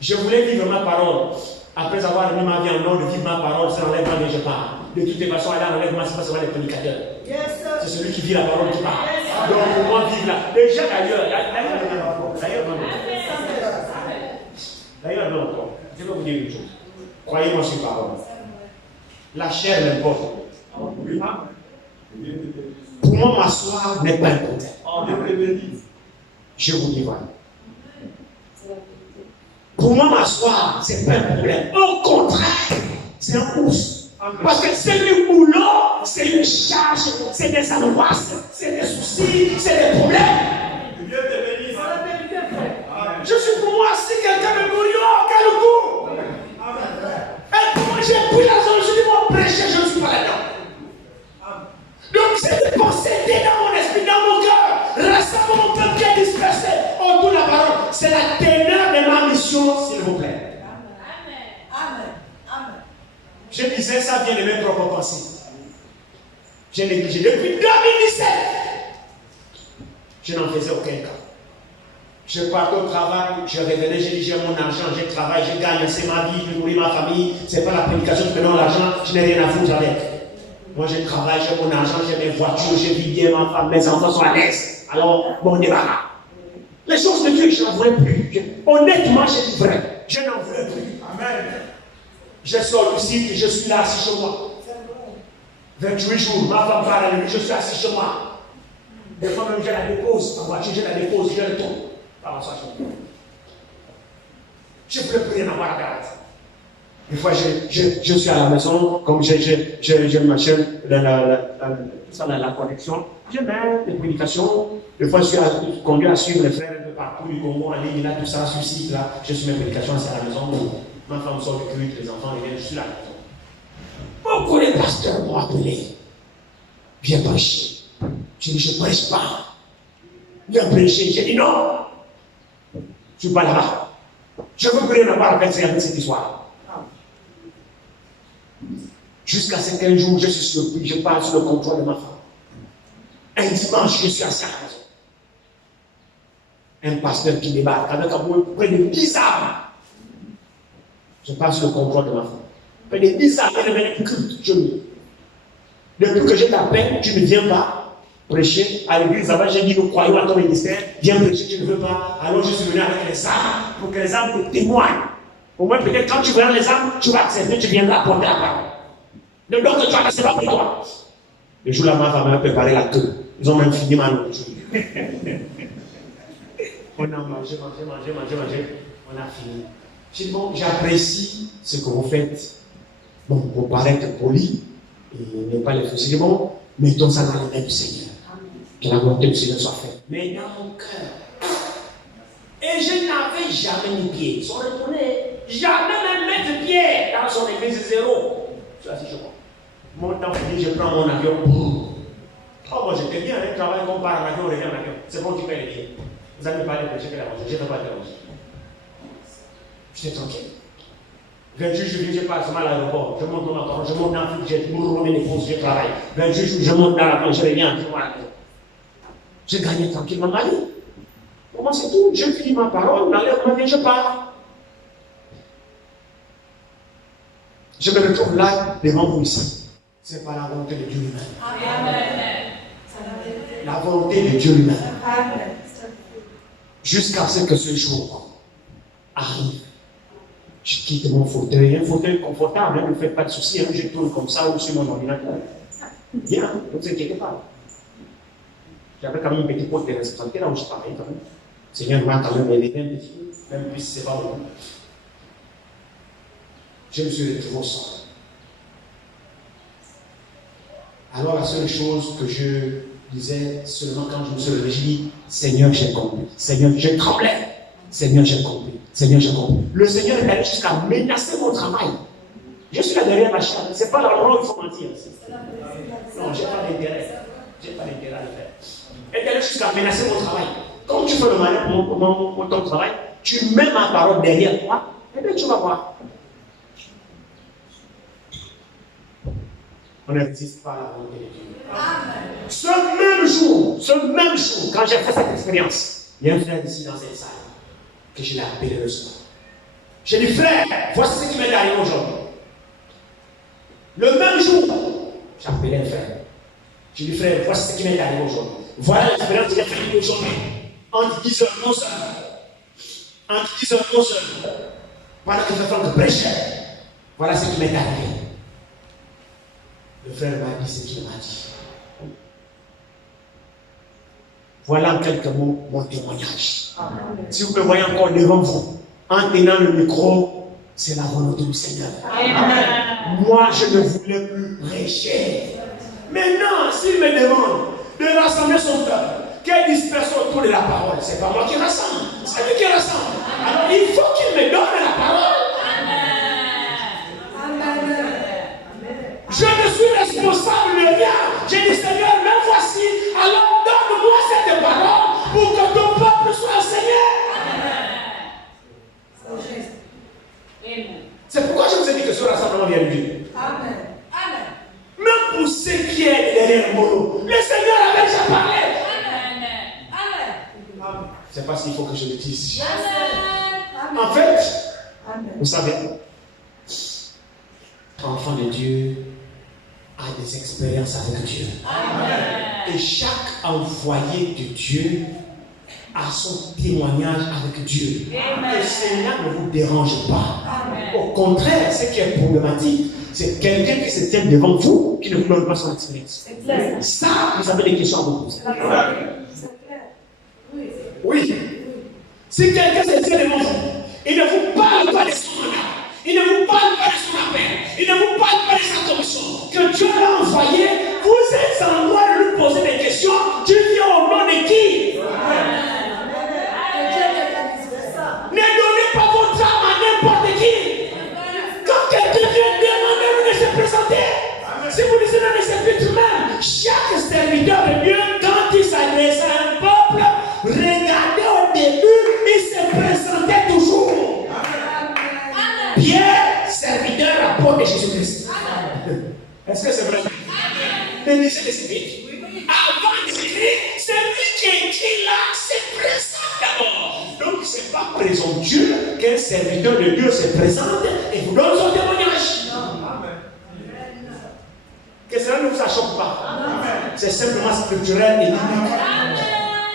Je voulais vivre ma parole. Après avoir mis ma vie en ordre de vivre ma parole, c'est l'enlèvement que je parle. De toutes les façons, là, l'enlèvement, c'est pas seulement les prédicateurs. C'est celui qui vit la parole qui parle. Donc, pour moi, vivre là. Déjà, d'ailleurs, non, je vais vous dire une chose. Croyez-moi sur parole. La chair m'importe. Pour moi, m'asseoir n'est pas un problème. Je vous dis voilà. Pour moi, m'asseoir, ce n'est pas un problème. Au contraire, c'est un pouce. Parce que c'est le boulot, c'est une charge, c'est des angoisses, c'est des soucis, c'est des problèmes. Je suis pour moi, si quelqu'un me mourit, oh, quel coup! Et pour moi, j'ai pris la zone, je dis, moi, prêcher, je ne suis pas là-dedans. Donc, c'est de posséder dans mon esprit, dans mon cœur, rassemble mon peuple qui est dispersé autour de la parole. C'est la teneur de ma mission, s'il vous plaît. Amen. Amen. Je disais, ça vient de mes propres pensées. J'ai négligé depuis 2017. Je n'en faisais aucun cas. Je partais au travail, je revenais, j'ai dit j'ai mon argent, je travaille, je gagne, c'est ma vie, je nourris ma famille, c'est pas la prédication qui me donne l'argent, je n'ai rien à foutre avec. Moi je travaille, j'ai mon argent, j'ai mes voitures, je vis bien, ma femme, mes enfants sont à l'aise. Alors, bon débarras. Les choses de Dieu, je n'en voudrais plus. Honnêtement, je dis vrai, je n'en voudrais plus. Amen. Je sors du site et je suis là assis chez moi. 28 jours, ma femme va à la nuit, je suis assis chez moi. Des fois même, je la dépose en voiture, je la dépose, je le tourne. Je ne peux plus rien avoir à faire. Des fois, je suis à la maison, comme je m'achète la connexion, je mets des prédications. Des fois, je suis conduit à suivre les frères un peu partout du Congo, en ligne, là, tout ça, sur le site, là. Je suis mes prédications, c'est à la maison. Ma femme sort du culte, les enfants viennent, je suis là. Beaucoup de pasteurs m'ont appelé. Viens prêcher. Je dis, je ne prêche pas. Viens prêcher. J'ai dit non. Je ne suis pas là-bas. Je ne veux plus rien avoir avec cette histoire. Jusqu'à ce qu'un jour, je suis surpris, je parle sur le contrôle de ma femme. Un dimanche, je suis assis à la maison. Un pasteur qui débarque avec près de 10 âmes. Je parle sur le contrôle de ma femme. Près de 10 âmes, elle est venue culte. Depuis que j'ai la peine, tu ne viens pas prêcher à l'église. Avant, j'ai dit, nous croyons à ton ministère. Viens prêcher, tu ne veux pas. Alors, je suis venu avec les âmes pour que les âmes te témoignent. Au moins, peut-être quand tu verras les âmes, tu vas accepter, tu viendras porter la parole. Le don que tu as, c'est pas pour toi. Le jour-là, ma femme m'a préparé la queue. Ils ont même fini ma nourriture. On a mangé. On a fini. J'ai dit, bon, j'apprécie ce que vous faites. Bon, pour paraître poli et ne pas les fausser. Bon, mettons ça dans les mains du Seigneur. Que la volonté du Seigneur soit faite. Mais dans mon cœur. Et je n'avais jamais mis pied. Sans retourner, jamais même mettre pied dans son église zéro. Je suis assis chez moi. Mon temps fini, je prends mon avion. Oh, moi j'étais bien, un travail qu'on part en avion, on revient en avion. C'est bon, tu payes les billets. Vous avez parlé de checker la voiture, je ne fais pas de la voiture. J'étais tranquille. 28 juillet, je passe mal à l'aéroport. Je monte dans ma parole, je monte dans la foule, je remets les pauses, je travaille. 28 jours, je monte dans l'avion, je reviens, je vois la maison. J'ai gagné tranquillement ma vie. Pour moi, c'est tout. Je finis ma parole, j'enlève ma vie, je pars. Je me retrouve là, devant vous ici. C'est pas la volonté de Dieu lui-même. La volonté de Dieu lui-même. Jusqu'à ce que ce jour arrive. Je quitte mon fauteuil, un fauteuil confortable, hein, ne faites pas de soucis, hein, je tourne comme ça ou sur mon ordinateur. Bien, ne vous inquiétez pas. J'avais quand même une petite poste de responsabilité là où je travaillais quand même. Le Seigneur m'a quand même aidé un petit peu, même si c'est pas beaucoup. Je me suis retrouvé au sol. Alors la seule chose que je disais seulement quand je me suis levé, je dis, Seigneur, j'ai compris. Seigneur, je tremblais. Seigneur, j'ai compris. Seigneur, j'ai compris. Le Seigneur est allé jusqu'à menacer mon travail. Je suis là derrière ma chaîne. Ce n'est pas l'endroit où il faut mentir. Non, je n'ai pas d'intérêt. Je n'ai pas d'intérêt à le faire. Il est allé jusqu'à menacer mon travail. Quand tu fais le malin pour ton travail, tu mets ma parole derrière toi, et bien tu vas voir. On ne résiste pas à la volonté de Dieu. Ce même jour, quand j'ai fait cette expérience, il y a un frère ici dans cette salle que je l'ai appelé le soir. J'ai dit, frère, voici ce qui m'est arrivé aujourd'hui. Le même jour, j'ai appelé un frère. J'ai dit, frère, voici ce qui m'est arrivé aujourd'hui. Voilà l'expérience que j'ai faite aujourd'hui. Entre 10 heures, 11 heures. Entre 10 heures, 11 heures. Voilà que je fais de prêcher. Voilà ce qui m'est arrivé. Le frère m'a dit ce qu'il m'a dit. Voilà en quelques mots mon témoignage. Amen. Si vous me voyez encore devant vous, en tenant le micro, c'est la volonté du Seigneur. Amen. Moi, je ne voulais plus prêcher. Maintenant, s'il me demande de rassembler son peuple, qu'elle disperse autour de la parole, c'est pas moi qui rassemble, c'est lui qui rassemble. Alors il faut qu'il me donne la parole. Je ne suis responsable de rien. J'ai dit, Seigneur, me voici. Alors donne-moi cette parole pour que ton peuple soit enseigné. Amen. C'est pourquoi je vous ai dit que ce rassemblement vient de Dieu. Amen. Même pour ceux qui est derrière le mono, le Seigneur avait déjà parlé. Amen. C'est pas s'il faut que je le dise. Vous savez, l'enfant de Dieu a des expériences avec Dieu. Et chaque envoyé de Dieu a son témoignage avec Dieu. Et cela ne vous dérange pas. Au contraire, ce qui est problématique, c'est quelqu'un qui se tient devant vous qui ne vous donne pas son expérience. Ça, vous avez des questions à vous poser. Oui. Si quelqu'un se tient devant vous, il ne vous parle pas de son honneur, il ne vous parle pas de son appel, il ne vous parle pas de sa commission, que Dieu l'a envoyé, vous êtes en droit de lui poser des questions. Tu viens au nom de qui? Ne donnez pas votre âme à n'importe qui. Quand quelqu'un vient demander, vous de se présenter. Si vous lisez dans les chapitres même, chaque serviteur de Dieu, quand il s'adresse à un peuple, regardez au début, il se présentait toujours. Pierre, serviteur, apôtre de Jésus-Christ. Est-ce que c'est vrai? Mais lisez les chapitres. Avant d'écrire, c'est lui qui écrit là, se présente d'abord. Donc, ce n'est pas présomptueux qu'un serviteur de Dieu se présente et vous donne son témoignage. Que cela ne vous choque pas. C'est simplement spirituel et biblique.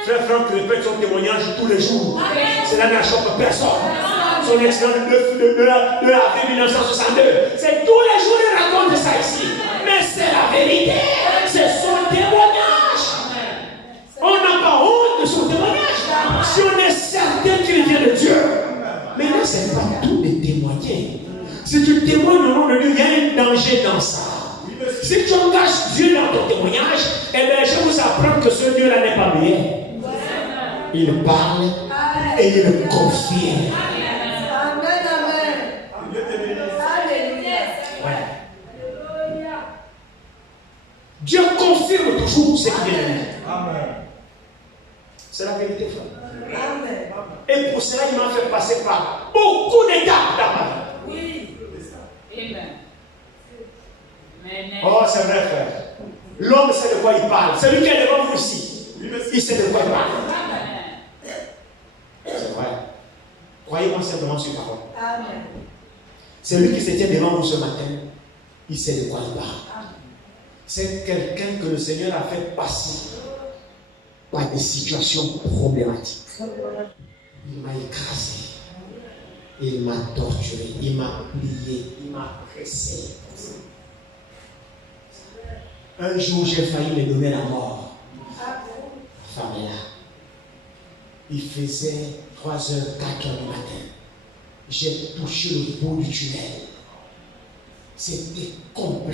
Frère Franck répète son témoignage tous les jours. Cela ne choque personne. Son excellent de l'avril 1962. C'est tous les jours qu'il raconte ça ici. Mais c'est la vérité. C'est son témoignage. On n'a pas honte de son témoignage. Si on est certain qu'il vient de Dieu. Mais là, ce n'est pas tout de témoigner. Si tu témoignes au nom de Dieu, il y a un danger dans ça. Si tu engages Dieu dans ton témoignage, eh bien, je vous apprends que ce Dieu-là n'est pas meilleur. Il parle et il confirme. Dieu confirme toujours ce qu'il vient de dire. C'est la vérité, frère. Et pour cela, il m'a fait passer par beaucoup d'étapes dans ma vie. Oui. Oh, c'est vrai, frère. L'homme sait de quoi il parle. Celui qui est devant vous ici, il sait de quoi il parle. C'est vrai. Croyez-moi simplement sur parole. Celui qui se tient devant vous ce matin, il sait de quoi il parle. C'est quelqu'un que le Seigneur a fait passer par des situations problématiques. Il m'a écrasé, il m'a torturé, il m'a plié, il m'a pressé. Un jour, j'ai failli me donner la mort. La femme est là. Il faisait 3h, 4h du matin. J'ai touché le bout du tunnel. C'était compliqué.